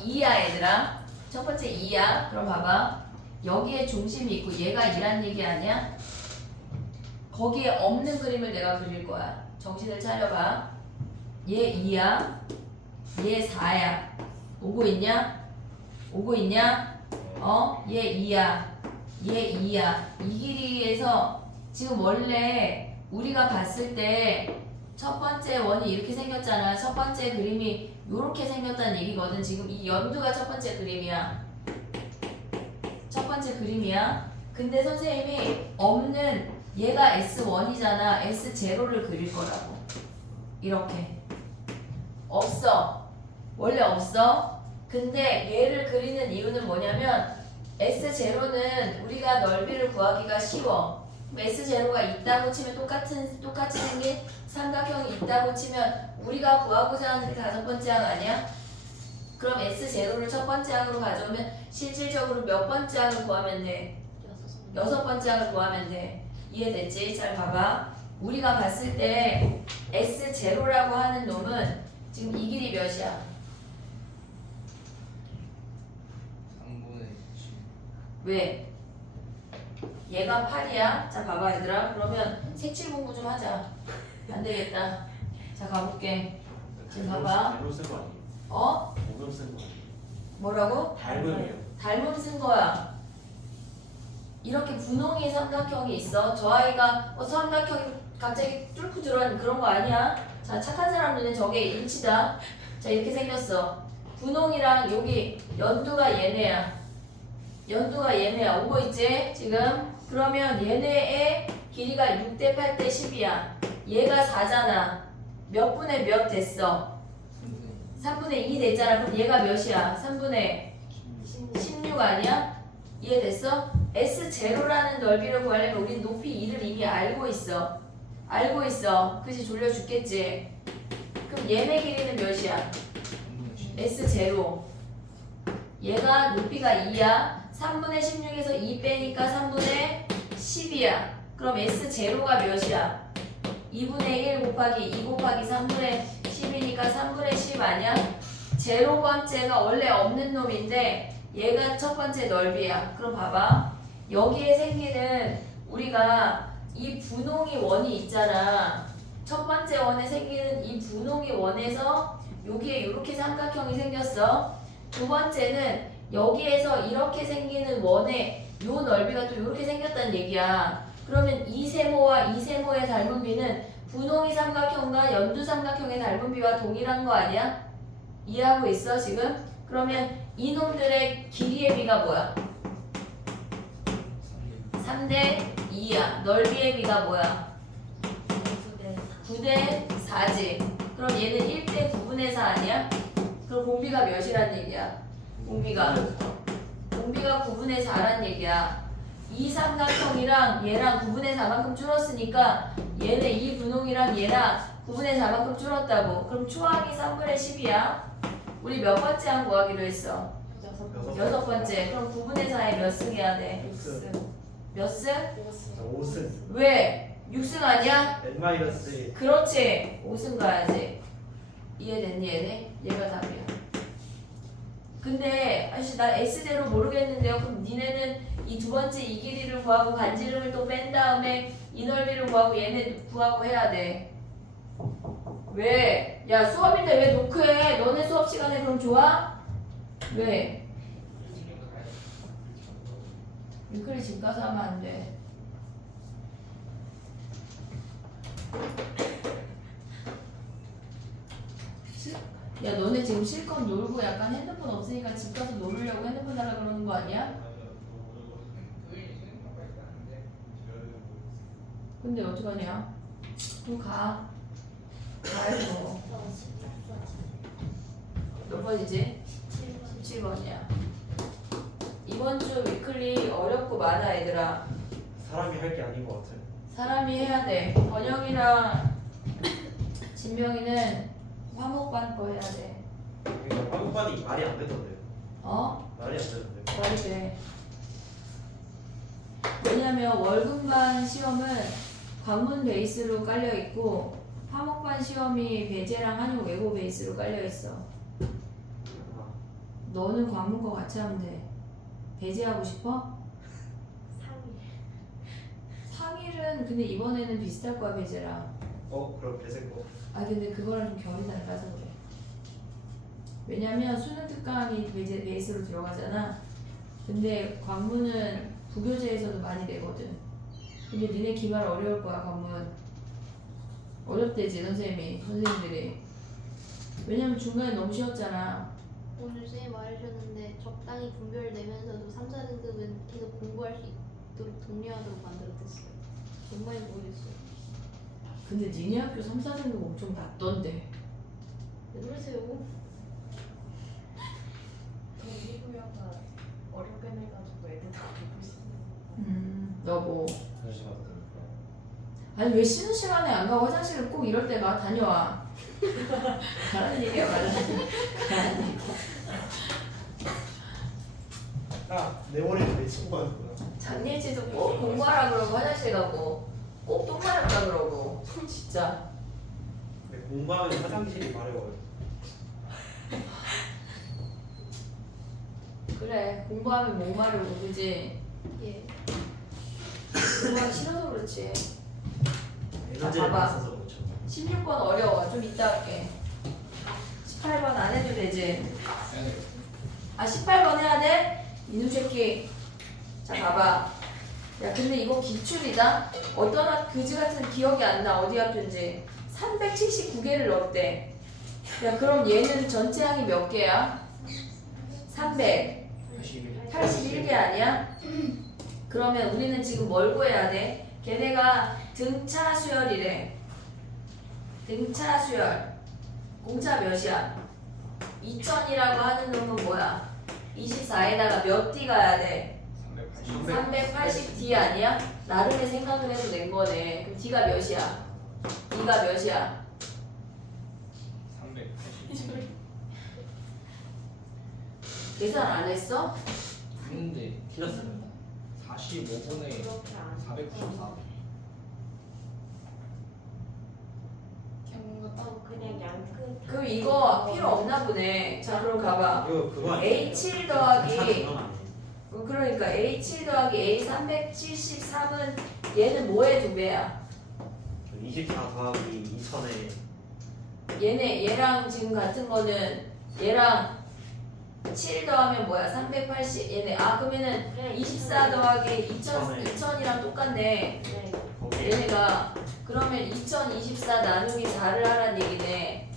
2야 얘들아. 첫 번째 2야. 그럼 봐봐. 여기에 중심이 있고 얘가 2란 얘기 아니야? 거기에 없는 그림을 내가 그릴 거야. 정신을 차려봐. 얘 2야. 얘 4야. 오고 있냐? 오고 있냐? 얘 2야. 얘 2야. 이 길이에서 지금 원래 우리가 봤을 때 첫 번째 원이 이렇게 생겼잖아. 첫 번째 그림이 이렇게 생겼다는 얘기거든. 지금 이 연두가 첫 번째 그림이야. 첫 번째 그림이야. 근데 선생님이 없는 얘가 S1이잖아. S0를 그릴 거라고. 이렇게. 없어. 원래 없어. 근데 얘를 그리는 이유는 뭐냐면 S0는 우리가 넓이를 구하기가 쉬워. S0가 있다고 치면 똑같이 생긴 삼각형이 있다고 치면 우리가 구하고자 하는 게 다섯 번째 항 아니야? 그럼 S0를 첫 번째 항으로 가져오면 실질적으로 몇 번째 항을 구하면 돼? 여섯 번째 항을 구하면 돼. 이해됐지? 잘 봐봐. 우리가 봤을 때 S0라고 하는 놈은 지금 이 길이 몇이야? 3분의 7. 왜? 얘가 8이야. 자 봐봐 얘들아. 그러면 색칠 공부 좀 하자. 안 되겠다. 자 가볼게. 지금 봐봐. 닮음 쓴거 아니에요? 닮음 쓴거 아니에요? 뭐라고? 닮음이요. 닮음 쓴 거야. 이렇게 분홍이 삼각형이 있어. 저 아이가 삼각형이 갑자기 뚫고 들어가는 그런 거 아니야. 자 착한 사람 눈에 저게 일치다. 자 이렇게 생겼어. 분홍이랑 여기 연두가 얘네야. 연두가 얘네야. 오고 있지? 지금? 그러면 얘네의 길이가 6대 8대 10이야. 얘가 4잖아. 몇 분의 몇 됐어? 3분의 2 됐잖아. 그럼 얘가 몇이야? 3분의 16 아니야? 이해됐어? S0라는 넓이를 구하려면 우린 높이 2를 이미 알고 있어. 알고 있어. 그치? 졸려 죽겠지? 그럼 얘네 길이는 몇이야? S0. 얘가 높이가 2야. 3분의 16에서 2 빼니까 3분의 10이야. 그럼 S0가 몇이야? 2분의 1 곱하기 2 곱하기 3분의 10이니까 3분의 10 아니야? 제로 번째가 원래 없는 놈인데 얘가 첫 번째 넓이야. 그럼 봐봐. 여기에 생기는 우리가 이 분홍이 원이 있잖아. 첫 번째 원에 생기는 이 분홍이 원에서 여기에 이렇게 삼각형이 생겼어. 두 번째는 여기에서 이렇게 생기는 원의 요 넓이가 또 이렇게 생겼다는 얘기야. 그러면 이 세모와 이 세모의 닮은비는 분홍이 삼각형과 연두 삼각형의 닮은비와 동일한 거 아니야? 이해하고 있어 지금? 그러면 이놈들의 길이의 비가 뭐야? 3대 2야. 넓이의 비가 뭐야? 9대 4지. 그럼 얘는 1대 9분의 4 아니야? 그럼 공비가 몇이란 얘기야? 공비가 9분의 4란 얘기야. 이 삼각형이랑 얘랑 9분의 4만큼 줄었으니까 얘네 이 분홍이랑 얘랑 9분의 4만큼 줄었다고. 그럼 초항이 3분의 10이야. 우리 몇 번째 항 구하기로 했어? 여섯 번째. 그럼 9분의 4에 몇 승 해야 돼? 몇 승? 5승 왜? 6승 아니야? N-1 그렇지. 5승 가야지. 이해됐니 얘네? 얘가 답이야. 근데 아저씨 나 S대로 모르겠는데요. 그럼 니네는 이 두 번째 이 길이를 구하고 반지름을 또 뺀 다음에 이 넓이를 구하고 얘네 구하고 해야 돼. 왜? 야 수업인데 왜 노크해? 너네 수업 시간에 그럼 좋아? 왜? 유클리 집 가서 하면 안 돼. 야 너네 지금 실컷 놀고 약간 핸드폰 없으니까 집 가서 놀으려고 핸드폰 달라 그러는 거 아니야? 근데 어떡하냐? 그럼 가. 가야죠. 몇 번이지? 17번이야. 이번 주 위클리 어렵고 많아 얘들아. 사람이 할 게 아닌 것 같아. 사람이 해야 돼. 번영이랑 진명이는 화목반 거 해야 돼. 그러니까 한국반이 말이 안 되던데요. 어? 말이 안 되던데. 말이 돼. 왜냐면 월급반 시험은 관문 베이스로 깔려 있고 화목반 시험이 배제랑 한용 외고 베이스로 깔려 있어. 아, 너는 관문 거 같이 하면 돼. 배제하고 싶어? 상일은 근데 이번에는 비슷할 거야 배제랑. 그럼 배색 거. 아 근데 그거랑 좀 결이 달라서 그래. 왜냐면 수능 특강이 배제 베이스로 들어가잖아. 근데 관문은 부교재에서도 많이 내거든. 근데 니네 기말 어려울 거야 관문. 어렵대지 선생님들이. 왜냐면 중간에 너무 쉬웠잖아. 오늘 쌤이 말해주셨는데 적당히 분별 내면서도 3, 4등급은 계속 공부할 수 있도록 독려하도록 만들어뒀어요. 정말 모르겠어요. 근데 니네 학교 3, 4등급 엄청 낮던데. 왜 그러세요? 동기부여가 어렵게 내가지고 애들 다 보고 싶네. 여보. 다시 봤다. 아니 왜 쉬는 시간에 안 가고 화장실을 꼭 이럴 때 가 다녀와. 가라는 얘기야 말라는 가라는 얘기. 내 머리는 내 친구가 하는 거야. 장예지도 꼭 공부하라 그러고 화장실 가고 꼭 똥 마렵다 그러고 진짜. 근데 공부하면 화장실이 마려워요. 그래 공부하면 목마르고 그지. 예. 공부하기 싫어서 그렇지. 에너지를 봐봐. 많이 써서 그렇죠. 16번 어려워. 좀 이따 할게. 18번 안 해도 되지. 아 18번 해야 돼? 이놈 새끼. 자 봐봐. 야 근데 이거 기출이다. 어떤 그지 같은 기억이 안 나. 어디 학교인지. 379개를 넣었대. 야 그럼 얘는 전체 항이 몇 개야? 381개 아니야? 그러면 우리는 지금 뭘 구해야 돼? 걔네가 등차 수열이래. 등차 수열. 공차 몇이야? 2000이라고 하는 놈은 뭐야? 24에다가 몇 D 가야 돼? 380D 아니야? 나름의 생각을 해서 낸 거네. 그럼 D가 몇이야? D가 몇이야? 380. 계산 안 했어? 근데 틀렸어요. 45분에 그렇게 안 494. 그냥 양끝. 그럼 이거 필요 없나 보네. 자 그럼 가봐. 이거 그거 아니에요? A7 더하기 그건 아니에요. 그러니까 A7 더하기 A373은 얘는 뭐의 두 배야? 24 더하기 2000에 얘랑 지금 같은 거는 얘랑 7 더하면 뭐야? 380 얘네. 아 그러면은 24 더하기 2000이랑 똑같네. 네. 거기에 얘네가 그러면 2024 나누기 4를 하란 얘기네.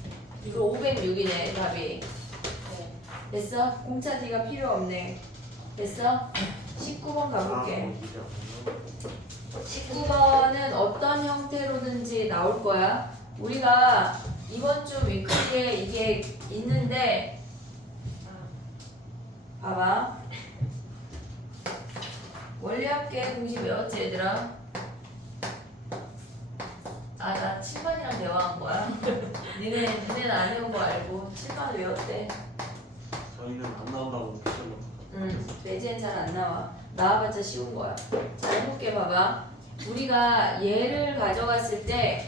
이거 506이네 답이. 네. 됐어? 공차 D가 필요 없네. 됐어? 19번 가볼게. 이제 안 나오나? 19번은 어떤 형태로든지 나올 거야. 우리가 이번 주 위클리에 이게 있는데 봐봐. 원리합계 공식 외웠지 얘들아? 아, 나 7번이랑 대화한 거야. 니네는 안 외운 거 알고 7번 외웠대. 저희는 안 나온다고 표현을 내지엔 잘 안 나와. 나와봤자 쉬운 거야. 자, 해볼게 봐봐. 우리가 얘를 가져갔을 때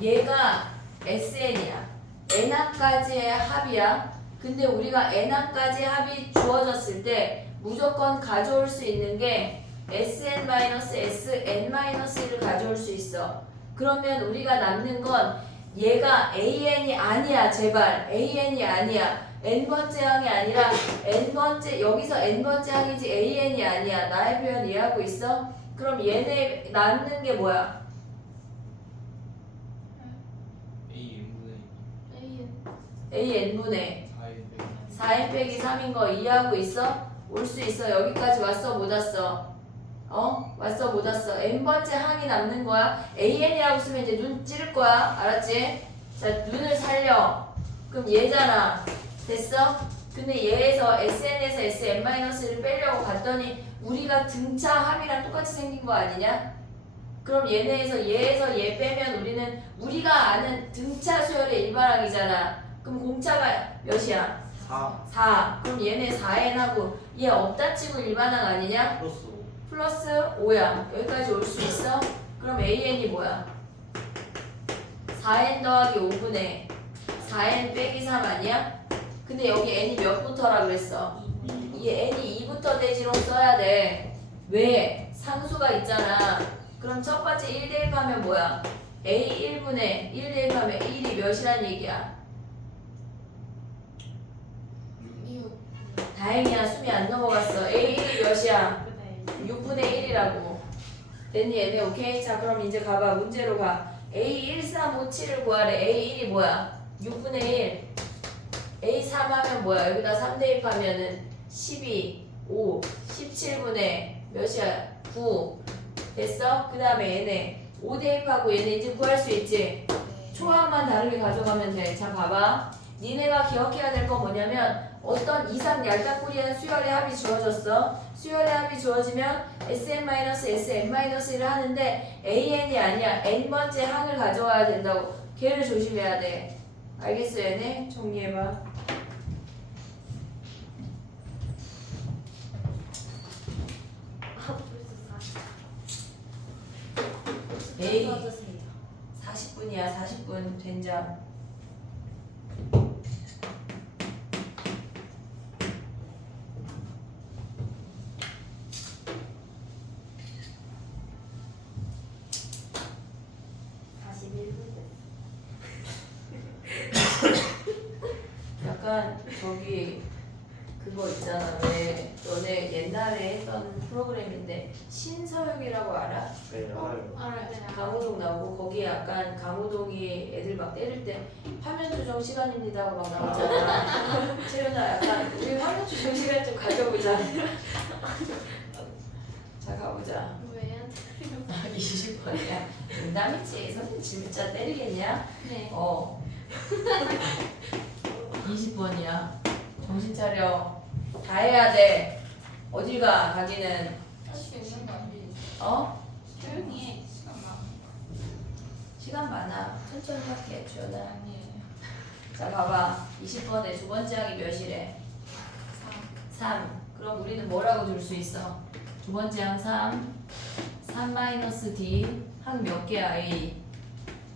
얘가 SN이야. n항까지의 합이야. 근데 우리가 n항까지의 합이 주어졌을 때 무조건 가져올 수 있는 게 SN-SN-1을 가져올 수 있어. 그러면 우리가 남는 건 얘가 AN이 아니야. 제발 AN이 아니야. n번째 항이 아니라 n번째, 여기서 n번째 항이지 AN이 아니야. 나의 표현 이해하고 있어? 그럼 얘네 남는 게 뭐야? AN분의 4n 빼기 3인 거 이해하고 있어? 올 수 있어. 여기까지 왔어 못 왔어? 왔어 못 왔어? n번째 항이 남는 거야. AN이라고 쓰면 이제 눈 찌를 거야. 알았지? 자, 눈을 살려. 그럼 얘잖아. 됐어? 근데 얘에서 SN에서 SN-를 빼려고 봤더니 우리가 등차 합이랑 똑같이 생긴 거 아니냐? 그럼 얘네에서 얘 빼면 우리는 우리가 아는 등차 수열의 일반항이잖아. 그럼 공차가 몇이야? 4. 그럼 얘네 4n하고 얘 없다 치고 일반항 아니냐? 플러스 5야. 여기까지 올 수 있어? 그럼 AN이 뭐야? 4n 더하기 5분의 4n 빼기 3 아니야? 근데 여기 n이 몇부터라 그랬어? 이 n이 2부터 대지로 써야 돼. 왜? 상수가 있잖아. 그럼 첫 번째 1 대입하면 뭐야? a 1분의 1 대입하면 1이 몇이란 얘기야? 다행이야. 숨이 안 넘어갔어. a 1이 몇이야? 6분의 1이라고. 됐니 얘네? 오케이? 자, 그럼 이제 가봐. 문제로 가. a 1, 3, 5, 7을 구하래. a 1이 뭐야? 6분의 1. a 3 하면 뭐야? 여기다 3 대입하면은 12, 5, 17분의 몇이야? 9. 됐어? 그 다음에 얘네 5 대입하고 얘네 이제 구할 수 있지? 초항만 다르게 가져가면 돼. 자, 봐봐. 니네가 기억해야 될 건 뭐냐면 어떤 이상 얄딱꾸리한 수열의 합이 주어졌어. 수열의 합이 주어지면 SN-SN-1을 하는데 AN이 아니야. n번째 항을 가져와야 된다고. 걔를 조심해야 돼. 알겠어 얘네? 정리해봐. 에이 40분이야. 40분 된장. 약간 저기 그거 있잖아. 왜 너네 옛날에 했던 프로그램인데 신서유기라고 알아? 네, 알아요. 알아요. 강호동 나오고 거기에 약간 강호동이 애들 막 때릴 때 화면 조정 시간입니다 하고 막 나오잖아. 채연아 약간 우리 화면 조정 시간 좀 가져보자. 자, 가보자. 왜? 20번이야. 농담이지. 선생님 진짜 때리겠냐? 네. 20번이야. 정신 차려. 다 해야 돼. 어딜 가? 가기는. 할수 있는 거 아니에요? 조용히 해. 시간 많아. 천천히 할게, 주연아. 아니에요. 자, 봐봐. 20번에 두 번째 항이 몇이래? 3. 그럼 우리는 뭐라고 줄 수 있어? 두 번째 항 3. 3-D. 항 몇 개야, A?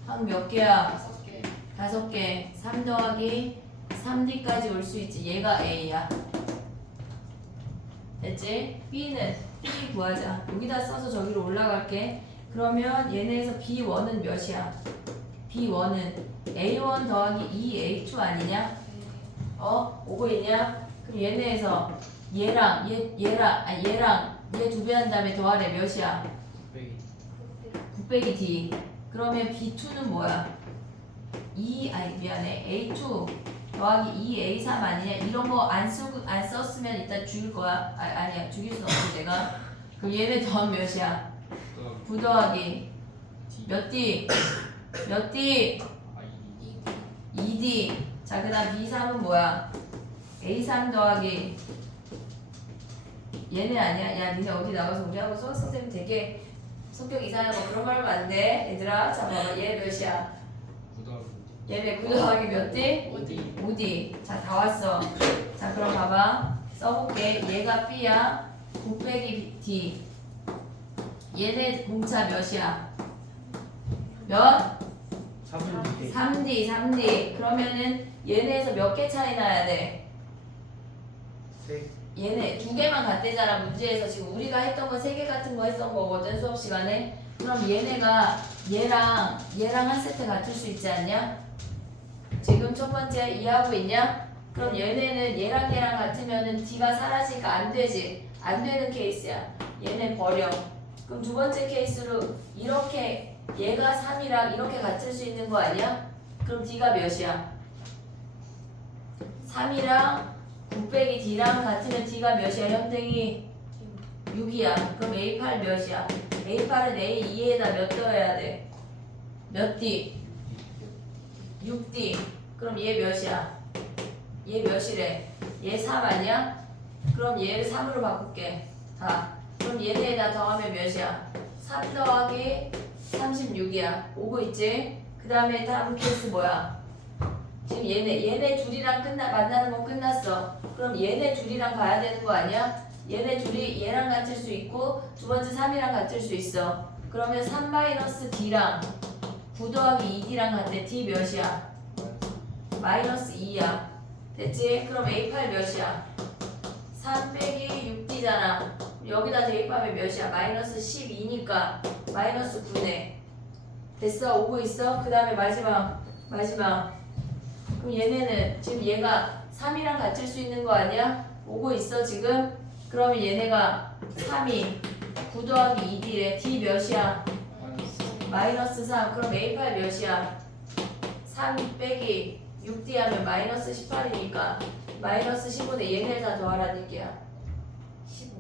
항 몇 개야? 5개. 5개. 3 더하기 3D까지 올 수 있지. 얘가 A야. 됐지? B는 B 구하자. 여기다 써서 저기로 올라갈게. 그러면 얘네에서 B1은 몇이야? B1은 A1 더하기 2A2 아니냐? 오고 있냐? 그럼 얘네에서 얘랑 얘랑 얘 두 배 한 다음에 더하래. 몇이야? 9 빼기 D. 그러면 B2는 뭐야? 미안해. A2 더하기 2A3 아니냐? 이런 거 안 썼으면 일단 죽일 거야. 아니야. 죽일 순 없어 내가. 그럼 얘네 더하면 몇이야? 9 더하기 몇 D? 몇 D? 아, 이 2D. 자, 그 다음 B3은 뭐야? A3 더하기 얘네 아니야? 야, 니네 어디 나가서 우리하고 수학 선생님 되게 성격 이상하고 그런 말 하면 안 돼. 얘들아, 자, 봐봐. 얘 몇이야? 9 더하기 얘네 9 더하기 몇 D? 5D 5D. 자, 다 왔어. 자, 그럼 봐봐. 써볼게. 얘가 B야. 9 빼기 D. 얘네 공차 몇이야? 몇? 3분 3D. 그러면은 얘네에서 몇 개 차이 나야 돼? 얘네 2개만 같대잖아. 문제에서 지금 우리가 했던 거 3개 같은 거 했던 거거든, 수업 시간에. 그럼 얘네가 얘랑 한 세트 같을 수 있지 않냐? 지금 첫 번째 이해하고 있냐? 그럼 얘네는 얘랑 같으면은 D가 사라지니까 안 되지. 안 되는 케이스야. 얘네 버려. 그럼 두 번째 케이스로 이렇게 얘가 3이랑 이렇게 같을 수 있는 거 아니야? 그럼 D가 몇이야? 3이랑 9 빼기 D랑 같으면 D가 몇이야? 현댕이 6이야. 그럼 A8 몇이야? A8은 A2에다 몇 더해야 돼? 몇 D? 6D. 그럼 얘 몇이야? 얘 몇이래? 얘 3 아니야? 그럼 얘를 3으로 바꿀게. 다. 그럼 얘네에다 더하면 몇이야? 3 더하기 36이야. 오고 있지? 그 다음에 다음 케이스 뭐야? 지금 얘네 둘이랑 만나는 건 끝났어. 그럼 얘네 둘이랑 봐야 되는 거 아니야? 얘네 둘이 얘랑 같을 수 있고 두 번째 3이랑 같을 수 있어. 그러면 3-D랑 9 더하기 2D랑 같대. D 몇이야? 마이너스 2야. 됐지? 그럼 A8 몇이야? 3 빼기 6D잖아. 여기다 대입하면 몇이야? 마이너스 12니까 마이너스 9네. 됐어? 오고 있어? 그 다음에 마지막. 그럼 얘네는 지금 얘가 3이랑 같을 수 있는 거 아니야? 오고 있어 지금? 그러면 얘네가 3이 9 더하기 2D래. D 몇이야? 마이너스 3. 그럼 A8 몇이야? 3 빼기 6D 하면 마이너스 18이니까 마이너스 15네. 얘네를 다 더하라는 얘기야. 15.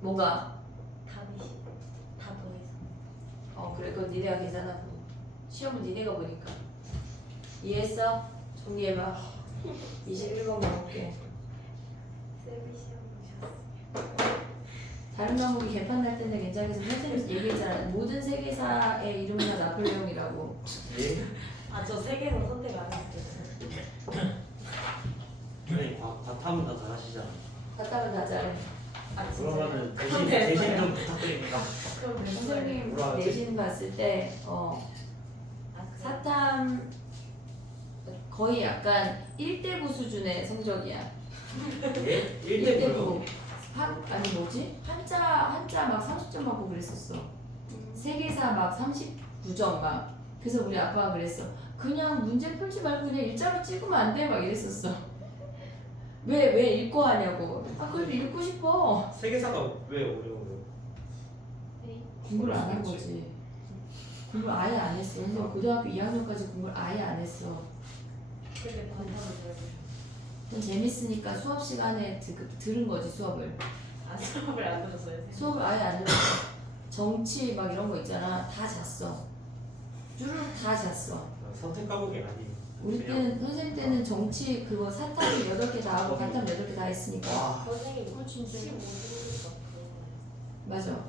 뭐가? 답이 15. 다 더해서. 그래. 그건 니네가 계산하고 시험은 니네가 보니까. 이해했어? 정리해봐. 21번 가볼게. 쌤이 시험 보셨어요. 다른 과목이 개판 날 때는 괜찮겠어. 선생님 얘기했잖아. 모든 세계사의 이름은 다 나폴레옹이라고. 예? 저 세 개는 선택 안 했어요. 아니 과탐은 다 잘하시잖아. 갔다면 다 잘해. 그러면은 그럼 대신 됐어요. 좀 부탁드립니다. 그럼 선생님 뭐라 하지? 내신 봤을 때 사탐 거의 약간 1대9 수준의 성적이야. 예? 1대 9요? 아니 뭐지? 한자 막 30점 받고 그랬었어. 세계사 막 39점 막. 그래서 우리 아빠가 그랬어. 그냥 문제 풀지 말고 그냥 일자로 찍으면 안 돼? 막 이랬었어. 왜 읽고 하냐고. 그래도 읽고 싶어. 세계사가 왜 어려워요? 공부를 안 한 거지. 공부를 아예 안 했어. 그래서 고등학교 2학년까지 공부를 아예 안 했어. 근데 반타를 들어보셨어요? 좀 재밌으니까 수업 시간에 들은 거지 수업을. 수업을 안 들었어요? 쌤? 수업을 아예 안 들었어. 정치 막 이런 거 있잖아. 다 잤어. 쭈르륵 다 잤어. 선택 과목이 아니에요. 우리 때는 선생님 때는 정치 그거 사탐이 8개 다 하고 가탐 8개 다 했으니까. 와. 선생님 진짜. 15등급 막 맞아.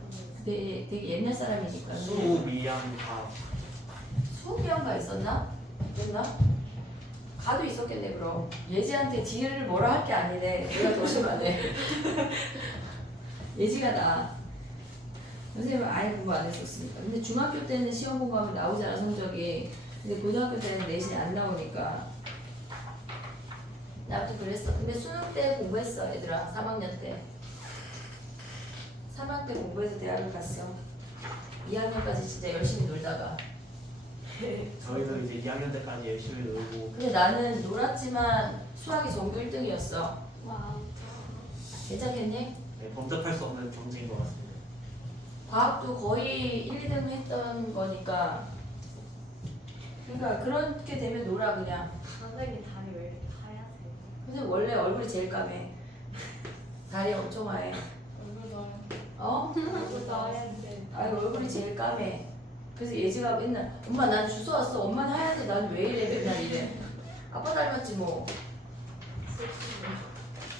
되게 옛날 사람이니까. 수, 미양, 다. 수업이한가 있었나? 있나? 가도 있었겠네 그럼. 예지한테 D를 뭐라 할 게 아니네. 내가 더 심하네. 예지가 나. 선생님은 아예 공부 안 했었으니까. 근데 중학교 때는 시험 공부하면 나오잖아 성적이. 근데 고등학교 때는 내신이 안 나오니까. 나도 그랬어. 근데 수능 때 공부했어 얘들아. 3학년 때. 3학년 때 공부해서 대학을 갔어. 2학년까지 진짜 열심히 놀다가. 저희도 이제 2학년 때까지 열심히 놀고. 근데 나는 놀았지만 수학이 전교 1등이었어. 와우. 괜찮겠니? 네, 범접할 수 없는 경쟁인 것 같습니다. 과학도 거의 1, 2등 했던 거니까. 그러니까 그렇게 되면 놀아 그냥. 선생님 다리 왜 이렇게 하얗세요? 근데 원래 얼굴이 제일 까매. 다리 엄청 하얘. 얼굴도 어? 얼굴도 하얗고 아유 얼굴이 제일 까매. 그래서 예지가 맨날 엄마 난 주소 왔어. 엄마는 하얀데 난 왜 이래 맨날 이래. 아빠 닮았지 뭐.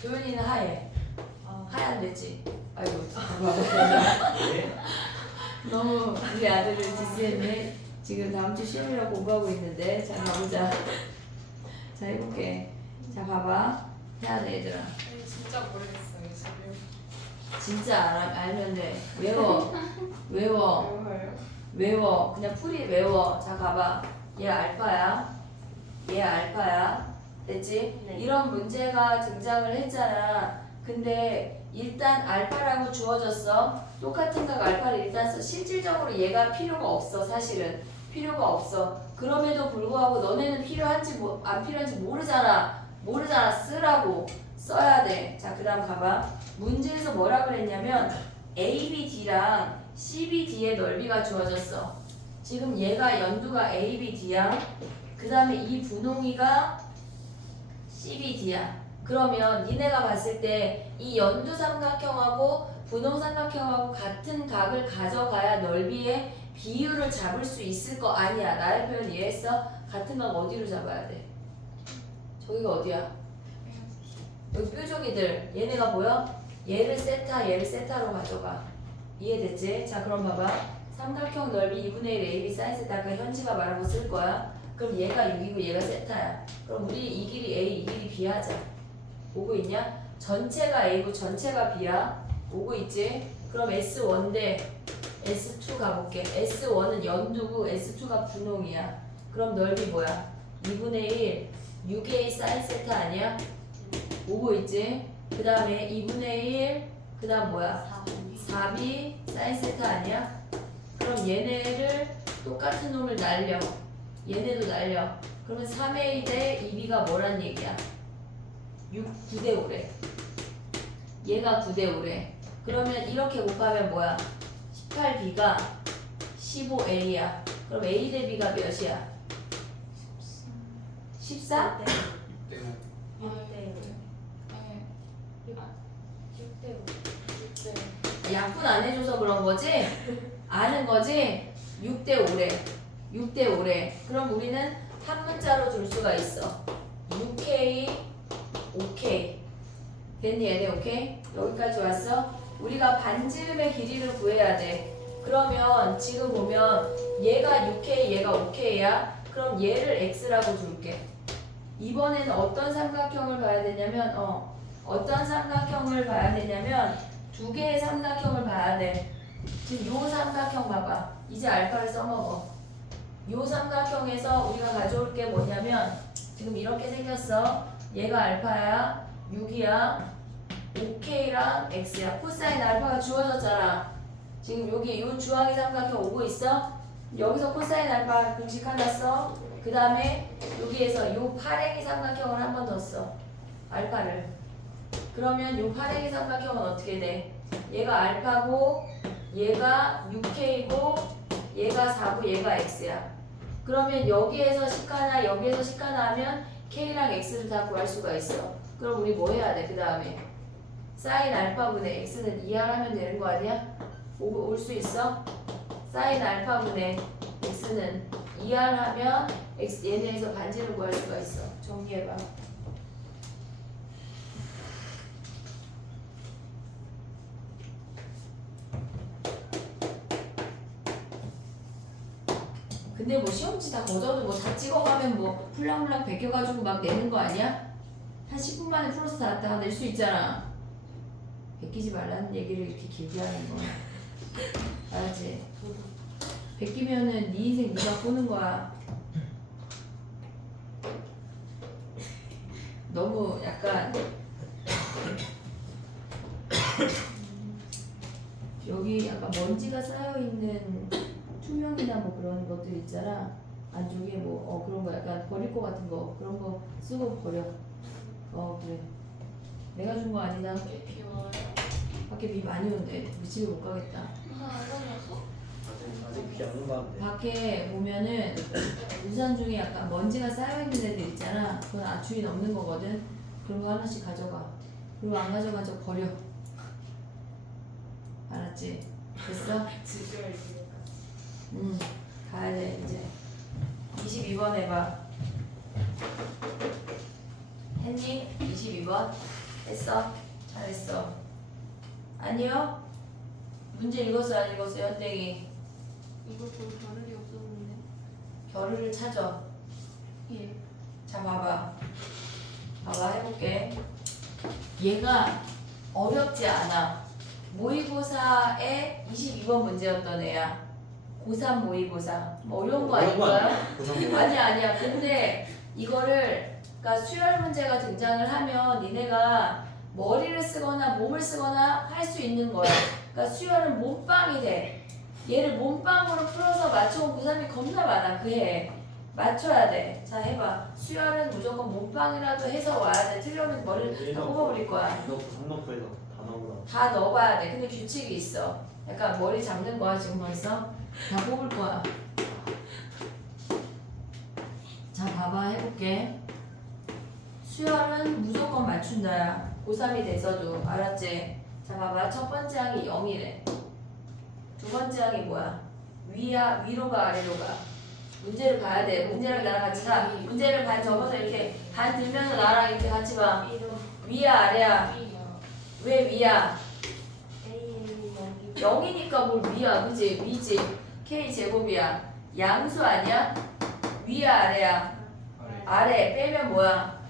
도현이는 하얘. 하얀 되지. 아이고 네? 너무 우리 아들을 디스했네. 지금 다음 주 시험이라고 공부하고 있는데 자 가보자. 자 해볼게. 자 봐봐. 해야 돼 얘들아. 아니, 진짜 모르겠어요 지금. 진짜 알면 돼. 외워. 외워. 뭐예요? 외워. 그냥 풀이 외워. 자 가봐. 얘 알파야. 얘 알파야. 됐지? 네. 이런 문제가 등장을 했잖아. 근데 일단 알파라고 주어졌어. 똑같은 각 알파를 일단 써. 실질적으로 얘가 필요가 없어. 사실은 필요가 없어. 그럼에도 불구하고 너네는 필요한지 안 필요한지 모르잖아. 모르잖아. 쓰라고 써야 돼. 자 그다음 가봐. 문제에서 뭐라 그랬냐면 ABD랑 CBD의 넓이가 주어졌어. 지금 얘가 연두가 ABD야. 그 다음에 이 분홍이가 CBD야. 그러면 니네가 봤을 때 이 연두 삼각형하고 분홍 삼각형하고 같은 각을 가져가야 넓이의 비율을 잡을 수 있을 거 아니야. 나의 표현 이해했어? 같은 각 어디로 잡아야 돼? 저기가 어디야? 여기 뾰족이들 얘네가 보여? 얘를 세타 얘를 세타로 가져가. 이해됐지? 자 그럼 봐봐. 삼각형 넓이 2분의 1 AB 사인 세타 아까 현지가 말하고 쓸 거야. 그럼 얘가 6이고 얘가 세타야. 그럼 우리 이 길이 A 이 길이 B 하자. 오고 있냐? 전체가 A고 전체가 B야. 오고 있지? 그럼 S1 대 S2 가볼게. S1은 연두고 S2가 분홍이야. 그럼 넓이 뭐야? 2분의 1 6A 사인 세타 아니야? 오고 있지? 그 다음에 2분의 1 그 다음 뭐야? 4B 사인 세타 아니야? 그럼 얘네를 똑같은 놈을 날려. 얘네도 날려. 그러면 3A 대 2B가 뭐란 얘기야? 9대 5래. 얘가 9대 5래. 그러면 이렇게 못 가면 뭐야? 18B가 15A야. 그럼 A 대 B가 몇이야? 14? 네. 때문에 6대5. 약분 안 해줘서 그런 거지? 아는 거지? 6대 5래. 6대 5래. 그럼 우리는 한 문자로 줄 수가 있어. 6K, 5K. 됐니 얘네 오케이? 여기까지 왔어? 우리가 반지름의 길이를 구해야 돼. 그러면 지금 보면 얘가 6K, 얘가 5K야. 그럼 얘를 X라고 줄게. 이번에는 어떤 삼각형을 봐야 되냐면 어떤 삼각형을 봐야 되냐면 두 개의 삼각형을 봐야 돼. 지금 요 삼각형 봐봐. 이제 알파를 써먹어. 요 삼각형에서 우리가 가져올 게 뭐냐면 지금 이렇게 생겼어. 얘가 알파야. 6이야. 5K랑 X야. 코사인 알파가 주어졌잖아. 지금 여기 요 주황이 삼각형 오고 있어. 여기서 코사인 알파 공식 하나 써. 그 다음에 여기에서 요 파랭이 삼각형을 한 번 더 써. 알파를. 그러면 요 파랭이 삼각형은 어떻게 돼? 얘가 알파고 얘가 6K고 얘가 4고 얘가 X야. 그러면 여기에서 10하나 여기에서 10하나 하면 K랑 X를 다 구할 수가 있어. 그럼 우리 뭐 해야 돼? 그 다음에 사인 알파분의 X는 2R 하면 되는 거 아니야? 올 수 있어? 사인 알파분의 X는 2R 하면 X 얘네에서 반지를 구할 수가 있어. 정리해봐. 근데 뭐 시험지 다 거저도 뭐 다 찍어가면 뭐 훌랑훌랑 베껴가지고 막 내는 거 아니야? 한 10분 만에 플러스 다 왔다가 낼 수 있잖아. 베끼지 말라는 얘기를 이렇게 길게 하는 거야. 알았지? 베끼면은 네 인생 네가 꾸는 거야. 너무 약간 여기 약간 먼지가 쌓여있는 투명이나 뭐 그런 것들 있잖아. 안쪽에 뭐 그런 거 약간 버릴 거 같은 거 그런 거 쓰고 버려. 그래. 내가 준 거 아니다. 비 와요. 밖에 비 많이 온대. 우리 집에 못 가겠다. 아직 비 안 온다는데. 밖에 보면은 우산 중에 약간 먼지가 쌓여있는 애들 있잖아. 그건 아추위 넘는 거거든. 그런 거 하나씩 가져가. 그리고 안 가져가서 버려. 알았지? 됐어? 지조할 기회까지. 가야 돼 이제. 22번 해봐. 했니? 22번 했어? 잘했어. 아니요? 문제 읽었어 안 읽었어 연땡이? 이거 좀 겨를이 없었는데. 겨루를 찾아. 예. 자 봐봐 해볼게. 얘가 어렵지 않아. 모의고사의 22번 문제였던 애야. 고3 모의고사. 뭐 어려운 거 아닐까요? 아니야. 근데 이거를 그러니까 수열 문제가 등장을 하면 니네가 머리를 쓰거나 몸을 쓰거나 할 수 있는 거야. 그러니까 수열은 몸빵이 돼. 얘를 몸빵으로 풀어서 맞춰온 고3이 겁나 많아. 그 해. 맞춰야 돼. 자 해봐. 수열은 무조건 몸빵이라도 해서 와야 돼. 틀려면 머리를 다 뽑아버릴 거야. 한너프에서 다 나오나. 다 넣어봐야 돼. 근데 규칙이 있어. 약간 머리 잡는 거야 지금 벌써. 다 뽑을 거야. 자 봐봐 해볼게. 수열은 무조건 맞춘다야. 고3이 돼서도 알았지? 자 봐봐. 첫 번째 항이 0이래. 두 번째 항이 뭐야? 위로 가 아래로 가. 문제를 봐야 돼. 문제를 나랑 같이 가. 문제를 반 접어서 이렇게 반 들면서 나랑 이렇게 같이 봐. 위야 아래야? 왜 위야? A 0이니까 뭘 위야, 그지? 위지. K 제곱이야. 양수 아니야? 위야 아래야? 아래 빼면 뭐야?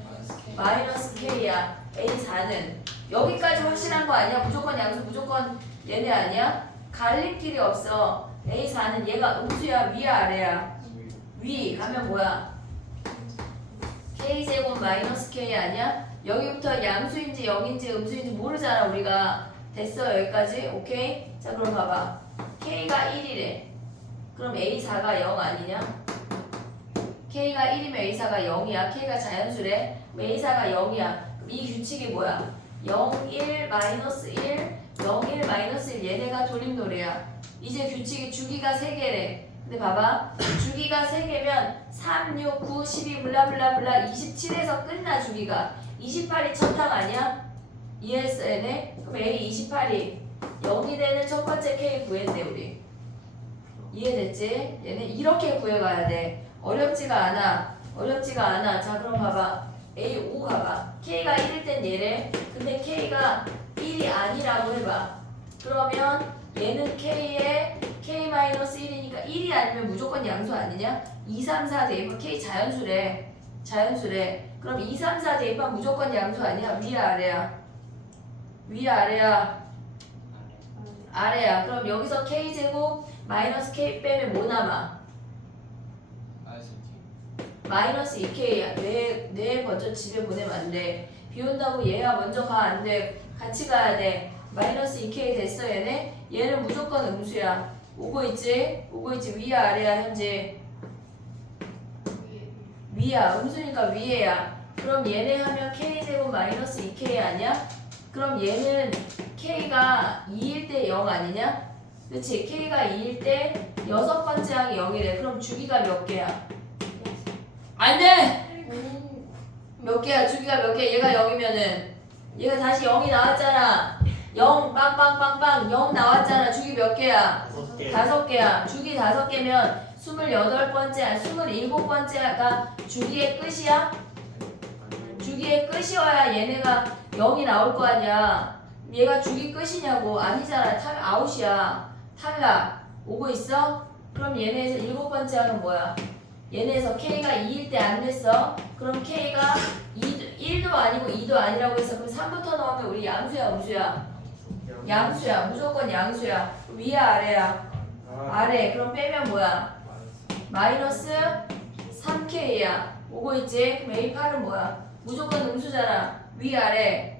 마이너스 K야. A4는 여기까지 확실한 거 아니야? 무조건 양수, 무조건 얘네 아니야? 갈림길이 없어. A4는 얘가 음수야, 위야 아래야? 위 가면 뭐야? K제곱 마이너스 K 아니야? 여기부터 양수인지 0인지 음수인지 모르잖아 우리가. 됐어 여기까지? 오케이? 자 그럼 봐봐. K가 1이래. 그럼 A4가 0 아니냐? K가 1이면 A4가 0이야. K가 자연수래. 그럼 A4가 0이야. 그럼 이 규칙이 뭐야? 0, 1, 마이너스 1, 0, 1, 마이너스 1 얘네가 돌림놀이야. 이제 규칙이 주기가 3개래. 근데 봐봐. 주기가 3개면 3, 6, 9, 12 블라블라블라 27에서 끝나 주기가. 28이 첫 항 아니야? 이해했어 얘네? 그럼 A 28이 0이 되는 첫 번째 K 구했네 우리. 이해됐지? 얘네 이렇게 구해가야 돼. 어렵지가 않아. 자 그럼 봐봐. A5 가봐. K가 1일 땐 얘래. 근데 K가 1이 아니라고 해봐. 그러면 얘는 K에 K-1이니까 1이 아니면 무조건 양수 아니냐? 2, 3, 4 대입은 K 자연수래. 그럼 2, 3, 4 대입은 무조건 양수 아니야? 위야 아래야? 위야 아래야? 아래야. 그럼 여기서 K제곱 마이너스 K 빼면 뭐 남아? 마이너스 2K야. 내 먼저 집에 보내면 안 돼. 비 온다고 얘가 먼저 가 안 돼. 같이 가야 돼. 마이너스 2K 됐어 얘네? 얘는 무조건 음수야. 오고 있지? 위야 아래야 현재? 위야. 음수니까 위에야. 그럼 얘네 하면 K제곱 마이너스 2K 아니야? 그럼 얘는 K가 2일 때 0 아니냐? 그치? K가 2일 때 여섯 번째 항이 0이래. 그럼 주기가 몇 개야? 안 돼! 몇 개야? 주기가 몇 개? 얘가 0이면은 얘가 다시 0이 나왔잖아. 0 빵빵빵빵 0 나왔잖아. 주기 몇 개야? 5개야. 주기 5개면 28번째, 27번째가 주기의 끝이야? 주기의 끝이어야 얘네가 0이 나올 거 아니야. 얘가 주기 끝이냐고. 아니잖아. 타면 아웃이야. 탈락. 오고 있어? 그럼 얘네에서 7번째 하는 뭐야? 얘네에서 K가 2일 때 안 됐어. 그럼 K가 1도 아니고 2도 아니라고 해서 그럼 3부터 넣으면 우리 양수야 음수야? 양수야. 무조건 양수야. 위야 아래야? 아래. 그럼 빼면 뭐야? 마이너스 3K야. 오고 있지? 그럼 A8은 뭐야? 무조건 음수잖아. 위 아래?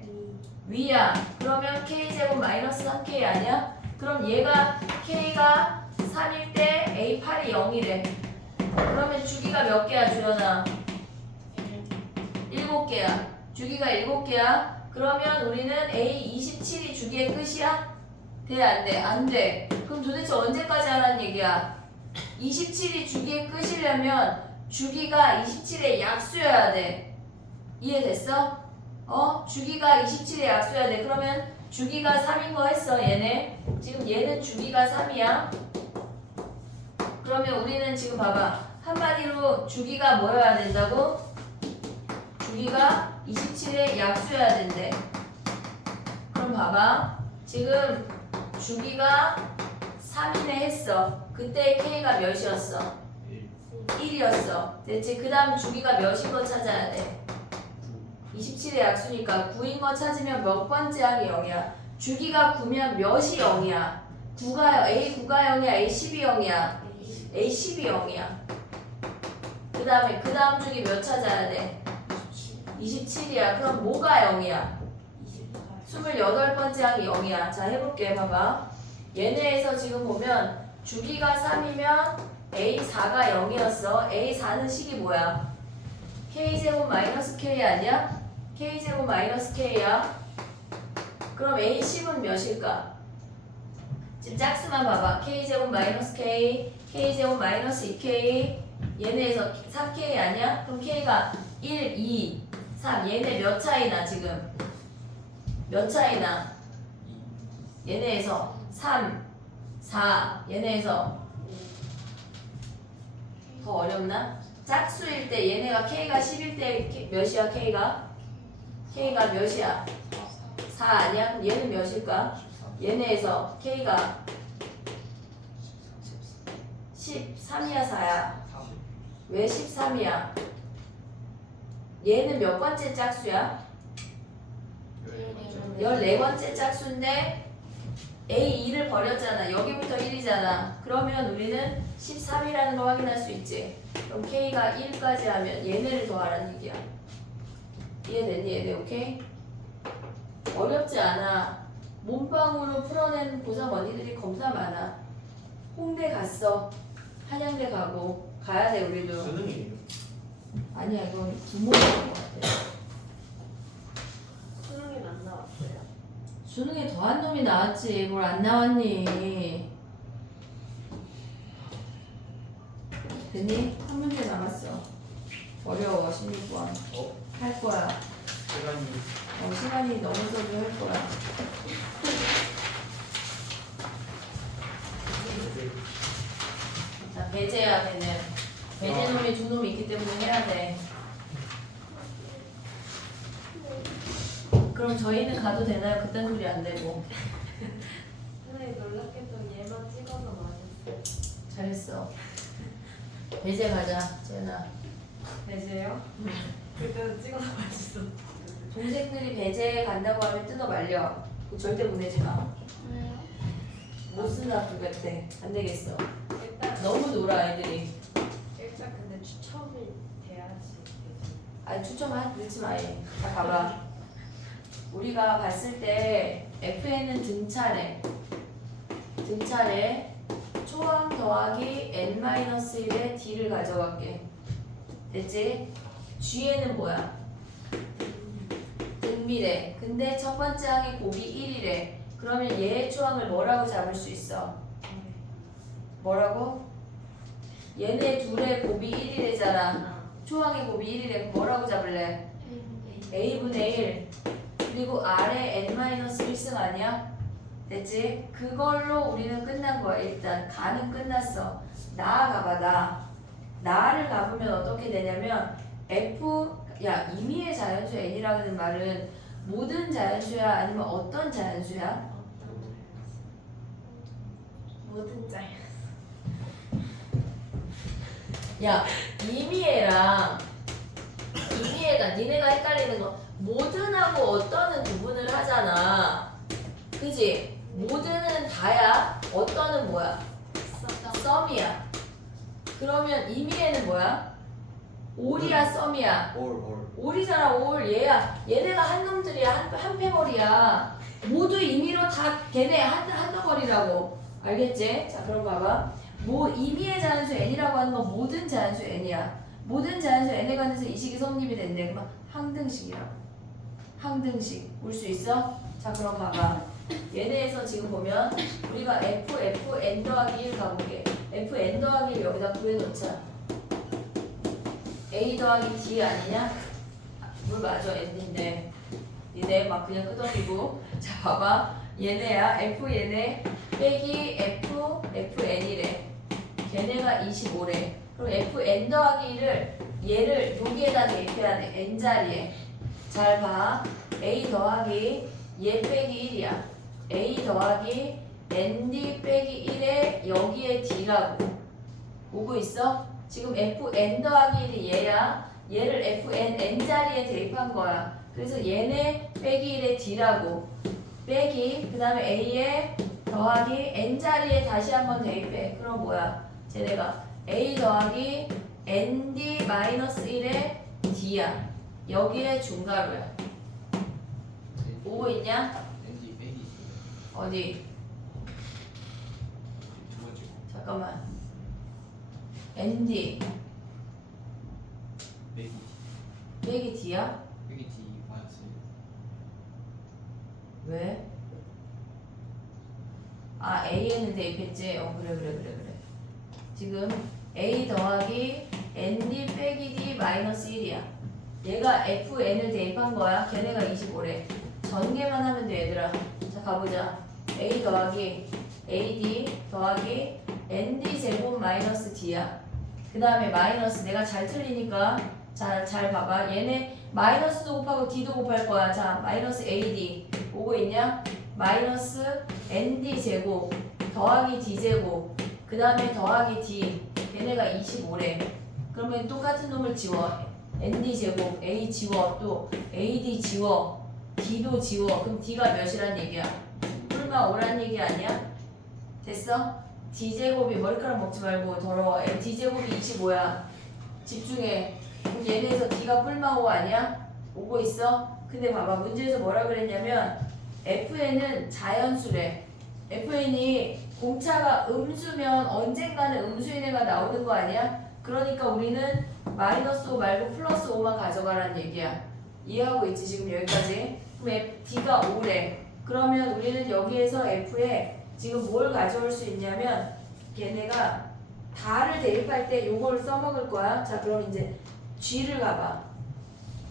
위야. 그러면 K제곱 마이너스 3K 아니야? 그럼 얘가 K가 3일 때 A8이 0이래. 그러면 주기가 몇 개야 주연아? 7개야. 주기가 7개야. 그러면 우리는 A27이 주기의 끝이야? 돼? 안 돼? 안 돼. 그럼 도대체 언제까지 하라는 얘기야? 27이 주기의 끝이려면 주기가 27의 약수여야 돼. 이해됐어? 주기가 27의 약수여야 돼. 그러면 주기가 3인 거 했어 얘네. 지금 얘는 주기가 3이야. 그러면 우리는 지금 봐봐. 한마디로 주기가 뭐여야 된다고? 주기가 27의 약수여야 된대. 그럼 봐봐. 지금 주기가 3이네 했어. 그때 K가 몇이었어? 1이었어. 됐지? 그 다음 주기가 몇인 거 찾아야 돼. 27의 약수니까 9인 거 찾으면 몇 번째 항이 0이야? 주기가 9면 몇이 0이야? 9가, A9가 0이야? A10이 0이야? A10이 0이야. 그 다음 주기 몇 찾아야 돼? 27이야. 그럼 뭐가 0이야? 28번째 항이 0이야. 자, 해볼게. 봐봐. 얘네에서 지금 보면 주기가 3이면 A4가 0이었어. A4는 식이 뭐야? K제곱 마이너스 K 아니야? K제곱 마이너스 K야. 그럼 A10은 몇일까? 지금 짝수만 봐봐. K제곱 마이너스 K, K제곱 마이너스 2K. 얘네에서 3K 아니야? 그럼 K가 1, 2, 3. 얘네 몇 차이나 지금? 몇 차이나? 얘네에서 3, 4. 얘네에서 더 어렵나? 짝수일 때 얘네가 K가 10일 때 몇이야 K가? K가 몇이야? 4 아니야? 그럼 얘는 몇일까? 얘네에서 K가 13이야 4야? 왜 13이야? 얘는 몇 번째 짝수야? 14번째 짝수인데 A2를 버렸잖아. 여기부터 1이잖아. 그러면 우리는 13이라는 거 확인할 수 있지. 그럼 K가 1까지 하면 얘네를 더하라는 얘기야. 이해됐니 얘네? 오케이? 어렵지 않아. 몸빵으로 풀어낸 고삼 언니들이 겁나 많아. 홍대 갔어. 한양대 가고 가야 돼 우리도. 수능이에요. 아니야 이건 부모님인 것 같아. 수능엔 안 나왔어요. 수능에 더한 놈이 나왔지. 뭘 안 나왔니? 됐니? 한 문제 남았어. 어려워 16번. 할 거야. 시간이 넘어서도 할 거야. 자, 배제야, 배제. 배제 놈이 두 놈이 있기 때문에 해야 돼. 그럼 저희는 가도 되나요? 그딴 소리 안 되고. 선생님 놀랍게도 얘만 찍어서 많이 했어요. 잘했어. 배제 가자, 재현아. 되세요? 그때는 찍어서 맛있어. 동생들이 배제 간다고 하면 뜯어 말려. 그거 절대 보내지 마. 못 쓴다 그때. 안 되겠어. 일단 너무 놀아 애들이. 근데 추첨이 돼야지. 아니 추첨 넣지 마 얘. 다 봐봐. 우리가 봤을 때 F에는 등차례 초항 더하기 n-1의 d를 가져갈게. 됐지? G에는 뭐야? 등비례. 근데 첫 번째 항이 곱이 1이래. 그러면 얘의 초항을 뭐라고 잡을 수 있어? 뭐라고? 얘네 둘의 곱이 1이래잖아. 초항의 곱이 1이래. 뭐라고 잡을래? A분의 1. 그리고 아래 n-1승 아니야? 됐지? 그걸로 우리는 끝난 거야. 일단 가는 끝났어. 나아가봐. 나를 가보면 어떻게 되냐면 야 임의의 자연수 n이라는 말은 모든 자연수야 아니면 어떤 자연수야? 모든 짤. 야 임의애가 니네가 헷갈리는 거 모든하고 어떤은 구분을 하잖아. 그지? 모든은 다야. 어떤은 뭐야? 썸이야. 그러면 임의애는 뭐야? 올이야 썸이야? 올이잖아. 올 얘야. 얘네가 한 놈들이야. 한 패거리야. 모두 임의로 다 걔네 한 덩어리라고. 알겠지? 자 그럼 봐봐. 임의의 자연수 n이라고 하는 건 모든 자연수 n이야. 모든 자연수 n에 관해서 이 식이 성립이 된대. 그러면 항등식이야. 항등식. 올 수 있어? 자 그럼 봐봐. 얘네에서 지금 보면 우리가 n 더하기 1 가볼게. n 더하기 1 여기다 구해놓자. a 더하기 d 아니냐? 뭘 맞아 n인데 얘네 막 그냥 끄덕이고. 자 봐봐 얘네야 F 얘네 빼기 FN이래. 걔네가 25래. 그럼 FN 더하기 1을 얘를 여기에다 대입해야 돼. N 자리에. 잘 봐. A 더하기 얘 빼기 1이야. A 더하기 ND 빼기 1에 여기에 D라고. 오고 있어? 지금 FN 더하기 1이 얘야. 얘를 FN N 자리에 대입한 거야. 그래서 얘네 빼기 1에 D라고. 빼기 그 다음에 A에 더하기 N 자리에 다시 한번 대입해. 그럼 뭐야? 쟤네가 A 더하기 ND 마이너스 1에 D야. 여기에 중괄호야. 오고 있냐? ND 빼기 어디? 두 번째 거. 잠깐만. ND 빼기 빼기 D야? 빼기 D 마이너스 왜? 아 A에는 대입했지? 그래. 지금 A 더하기 ND 빼기 D 마이너스 1이야. 얘가 FN을 대입한 거야. 걔네가 25래. 전개만 하면 돼 얘들아. 자 가보자. A 더하기 AD 더하기 ND 제곱 마이너스 D야. 그 다음에 마이너스 내가 잘 틀리니까 잘 봐봐. 얘네 마이너스도 곱하고 D도 곱할 거야. 자 마이너스 AD 오고 있냐? 마이너스 ND 제곱 더하기 D 제곱 그 다음에 더하기 D 얘네가 25래. 그러면 똑같은 놈을 지워. ND 제곱 A 지워 또 AD 지워 D도 지워. 그럼 D가 몇이란 얘기야? 뿔마 5란 얘기 아니야? 됐어? D제곱이 머리카락 먹지 말고 더러워. D제곱이 25야. 집중해. 그럼 얘네에서 D가 뿔마 5 아니야? 오고 있어? 근데 봐봐 문제에서 뭐라 그랬냐면 FN은 자연수래. FN이 공차가 음수면 언젠가는 음수인 애가 나오는 거 아니야? 그러니까 우리는 마이너스 5 말고 플러스 5만 가져가라는 얘기야. 이해하고 있지 지금 여기까지? 그럼 D가 5래. 그러면 우리는 여기에서 F에 지금 뭘 가져올 수 있냐면 걔네가 다를 대입할 때 요걸 써먹을 거야. 자 그럼 이제 G를 가봐.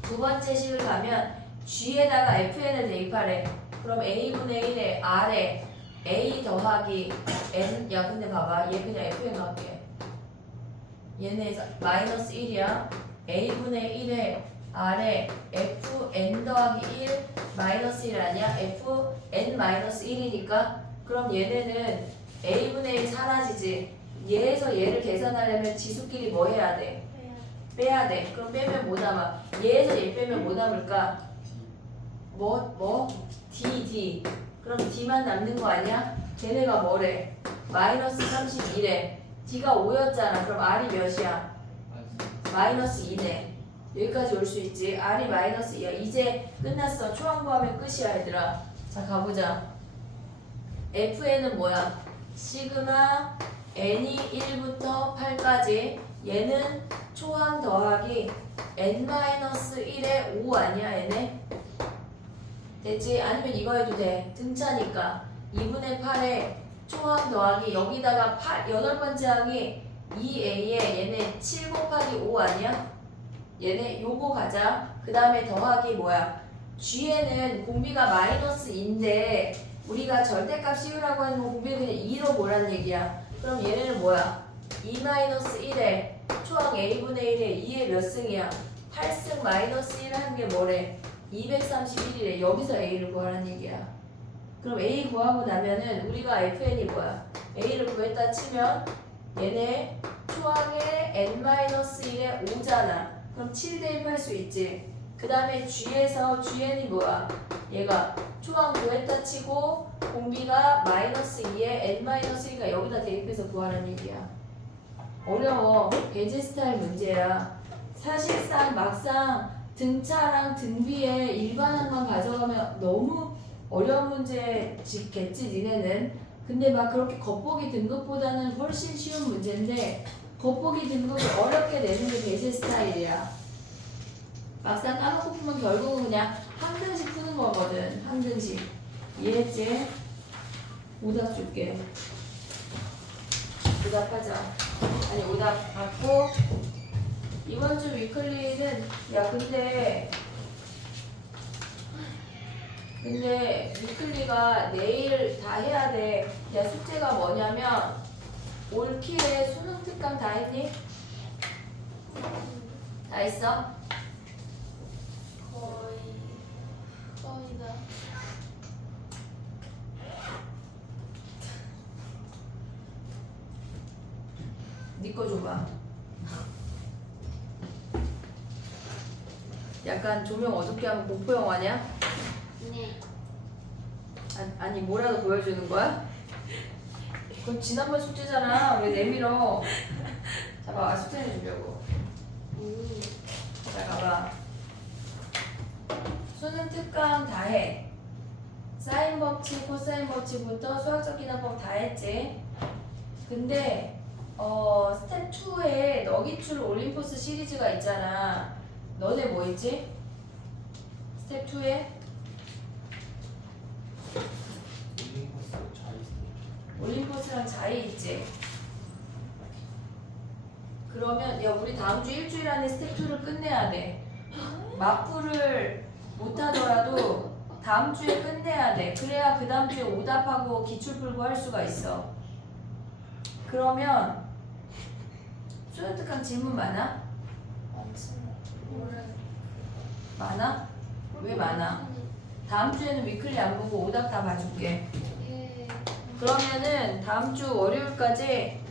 두 번째 식을 가면 G에다가 FN을 대입하래. 그럼 A분의 1에 R에 A 더하기 N. 야 근데 봐봐 얘 그냥 FN 갈게. 얘네 마이너스 1이야. A분의 1에 R에 FN 더하기 1 마이너스 1 아니야? FN 마이너스 1이니까 그럼 얘네는 A분의 1 사라지지. 얘에서 얘를 계산하려면 지수끼리 뭐 해야 돼? 빼야 돼. 그럼 빼면 뭐 남아? 얘에서 얘 빼면 뭐 남을까? D. 그럼 D만 남는 거 아니야? 걔네가 뭐래? 마이너스 32래. D가 5였잖아. 그럼 R이 몇이야? 마이너스 2네. 여기까지 올 수 있지. R이 마이너스 2야. 이제 끝났어. 초항구하면 끝이야 얘들아. 자 가보자. FN은 뭐야? 시그마 n이 1부터 8까지. 얘는 초항 더하기 n-1의 5 아니야 얘네? 됐지? 아니면 이거 해도 돼. 등차니까 2분의 8에 초항 더하기 여기다가 8번째 항이 2a에 얘네 7 곱하기 5 아니야? 얘네 요거 가자. 그 다음에 더하기 뭐야? g에는 공비가 마이너스 2인데 우리가 절대값 씌우라고 하는 건 공비를 그냥 2로 보란 얘기야. 그럼 얘네는 뭐야? 2-1에 초항 a분의 1에 2의 몇 승이야? 8승 마이너스 1 한 게 뭐래? 231이래. 여기서 a를 구하라는 얘기야. 그럼 a 구하고 나면은 우리가 fn이 뭐야? a를 구했다 치면 얘네 초항에 n-1에 5잖아. 그럼 7 대입할 수 있지. 그 다음에 g에서 gn이 뭐야? 얘가 초항 구했다 치고 공비가 마이너스 2에 n-1가 여기다 대입해서 구하라는 얘기야. 어려워. 배제 스타일 문제야. 사실상 막상 등차랑 등비에 일반항만 가져가면 너무 어려운 문제겠지 니네는. 근데 막 그렇게 겉보기 등급보다는 훨씬 쉬운 문제인데 겉보기 등급을 어렵게 내는 게 배제 스타일이야. 막상 까먹고 풀면 결국은 그냥 한 등씩 푸는 거거든. 한 등씩. 이해했지? 오답 줄게. 오답하자. 아니 오답 받고 이번 주 위클리는 야 근데 근데 위클리가 내일 다 해야 돼. 야, 숙제가 뭐냐면 올 키에 수능 특강 다 했니? 다 했어? 거의 다. 네 거 줘봐. 약간 조명 어둡게 하면 공포 영화냐? 네. 아니 뭐라도 보여주는 거야? 그건 지난번 숙제잖아. 왜 내밀어? 자, 봐봐. 숙제 해주려고. 자, 가봐. 수능 특강 다 해. 사인 법칙, 코사인 법칙부터 수학적 기납법 다 했지. 근데 스텝 2에 너기출 올림포스 시리즈가 있잖아. 너네 뭐 있지? 스텝 2에 올림포스 자이스. 올림포스랑 자이 있지. 그러면 야, 우리 다음 주 일주일 안에 스텝 2를 끝내야 돼. 마프를 못하더라도 다음 주에 끝내야 돼. 그래야 그 다음 주에 오답하고 기출 풀고 할 수가 있어. 그러면 수능 특강 질문 많아? 많아? 왜 많아? 다음 주에는 위클리 안 보고 오답 다 봐줄게. 예. 그러면은 다음 주 월요일까지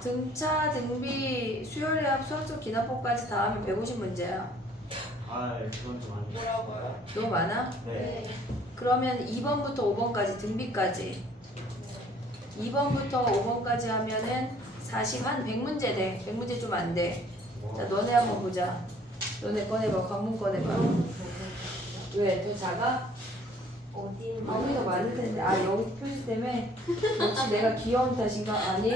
등차, 등비, 수열의합, 수학적 기납법까지 다 하면 150문제야. 아 그건 좀 아니에요. 뭐라고요? 너무 많아? 네. 그러면 2번부터 5번까지 등비까지 2번부터 5번까지 하면은 40, 한 100문제 돼. 100문제 좀 안 돼. 자, 너네 한번 보자. 너네 꺼내봐. 관문 꺼내봐. 왜? 더 작아? 어디? 아, 우리 더 많을 텐데. 아, 여기 표시 때문에. 역시 내가 귀여운 탓인가? 아니.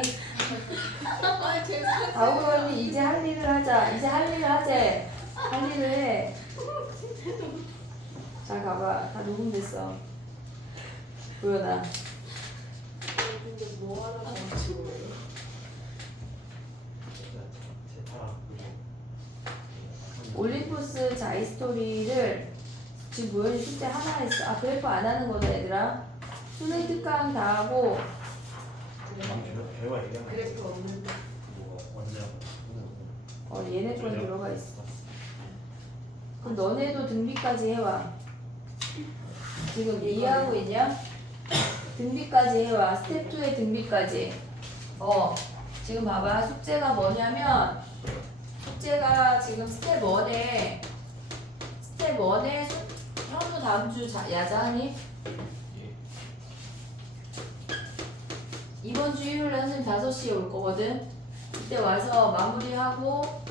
아, 죄송해요. 다우리 언니 이제 할 일을 하자. 이제 할 일을 하재. 할 일을 해. 자, 가봐. 다 녹음됐어. 보여놔. 근데 뭐 하라고 하는지 모르겠어. 제타 올림포스 자이스토리를 지금 모연이 숙제 하나 했어. 아, 그래프 안 하는 거다, 얘들아. 수능 특강 다 하고. 결과 얘기하면 그래프 없는데. 뭐 언제 하고 얘네 건 들어가 있어. 그럼 너네도 등비까지 해와. 지금 이해하고 있냐? 등비까지 해와. 스텝 2의 등비까지. 지금 봐봐. 숙제가 뭐냐면, 숙제가 지금 스텝 1에 현우 다음 주 야자하니? 예. 이번 주 일요일에 선생님 5시에 올 거거든. 그때 와서 마무리하고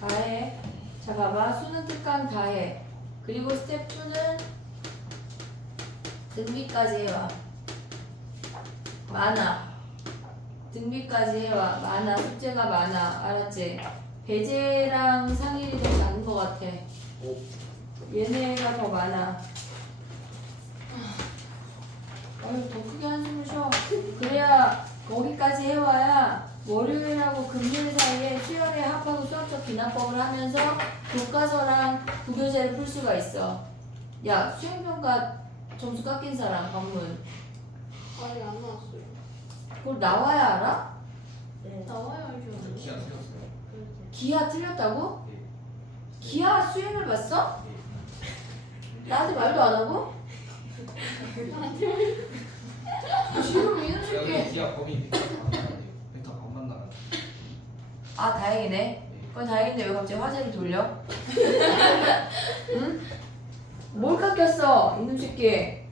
다 해. 자, 봐봐. 수능 특강 다 해. 그리고 스텝 2는 등비까지 해와. 많아. 등비까지 해와. 많아. 숙제가 많아. 알았지? 배제랑 상일이 더 작은 것 같아. 얘네가 더 많아. 더 크게 한숨을 쉬어. 그래야 거기까지 해와야 월요일하고 금요일 사이에 수열의 합하고 수학적 기납법을 하면서 교과서랑 부교재를 풀 수가 있어. 야, 수행평가 점수 깎인 사람 방문. 아직 안 나왔어요. 그걸 나와야 알아? 네. 나와야 알죠. 저 기아 틀렸어요. 기하 틀렸다고? 예. 기하 수행을 봤어? 예. 나한테 말도 안 하고? 지금 이런 여기 새끼. 기아 범위 벡터 안 나가야 돼요. 벡터 반만 나가요. 아, 다행이네. 예. 그건 다행인데 왜 갑자기 화제를 돌려? 응? 뭘 깎였어, 이놈 새끼.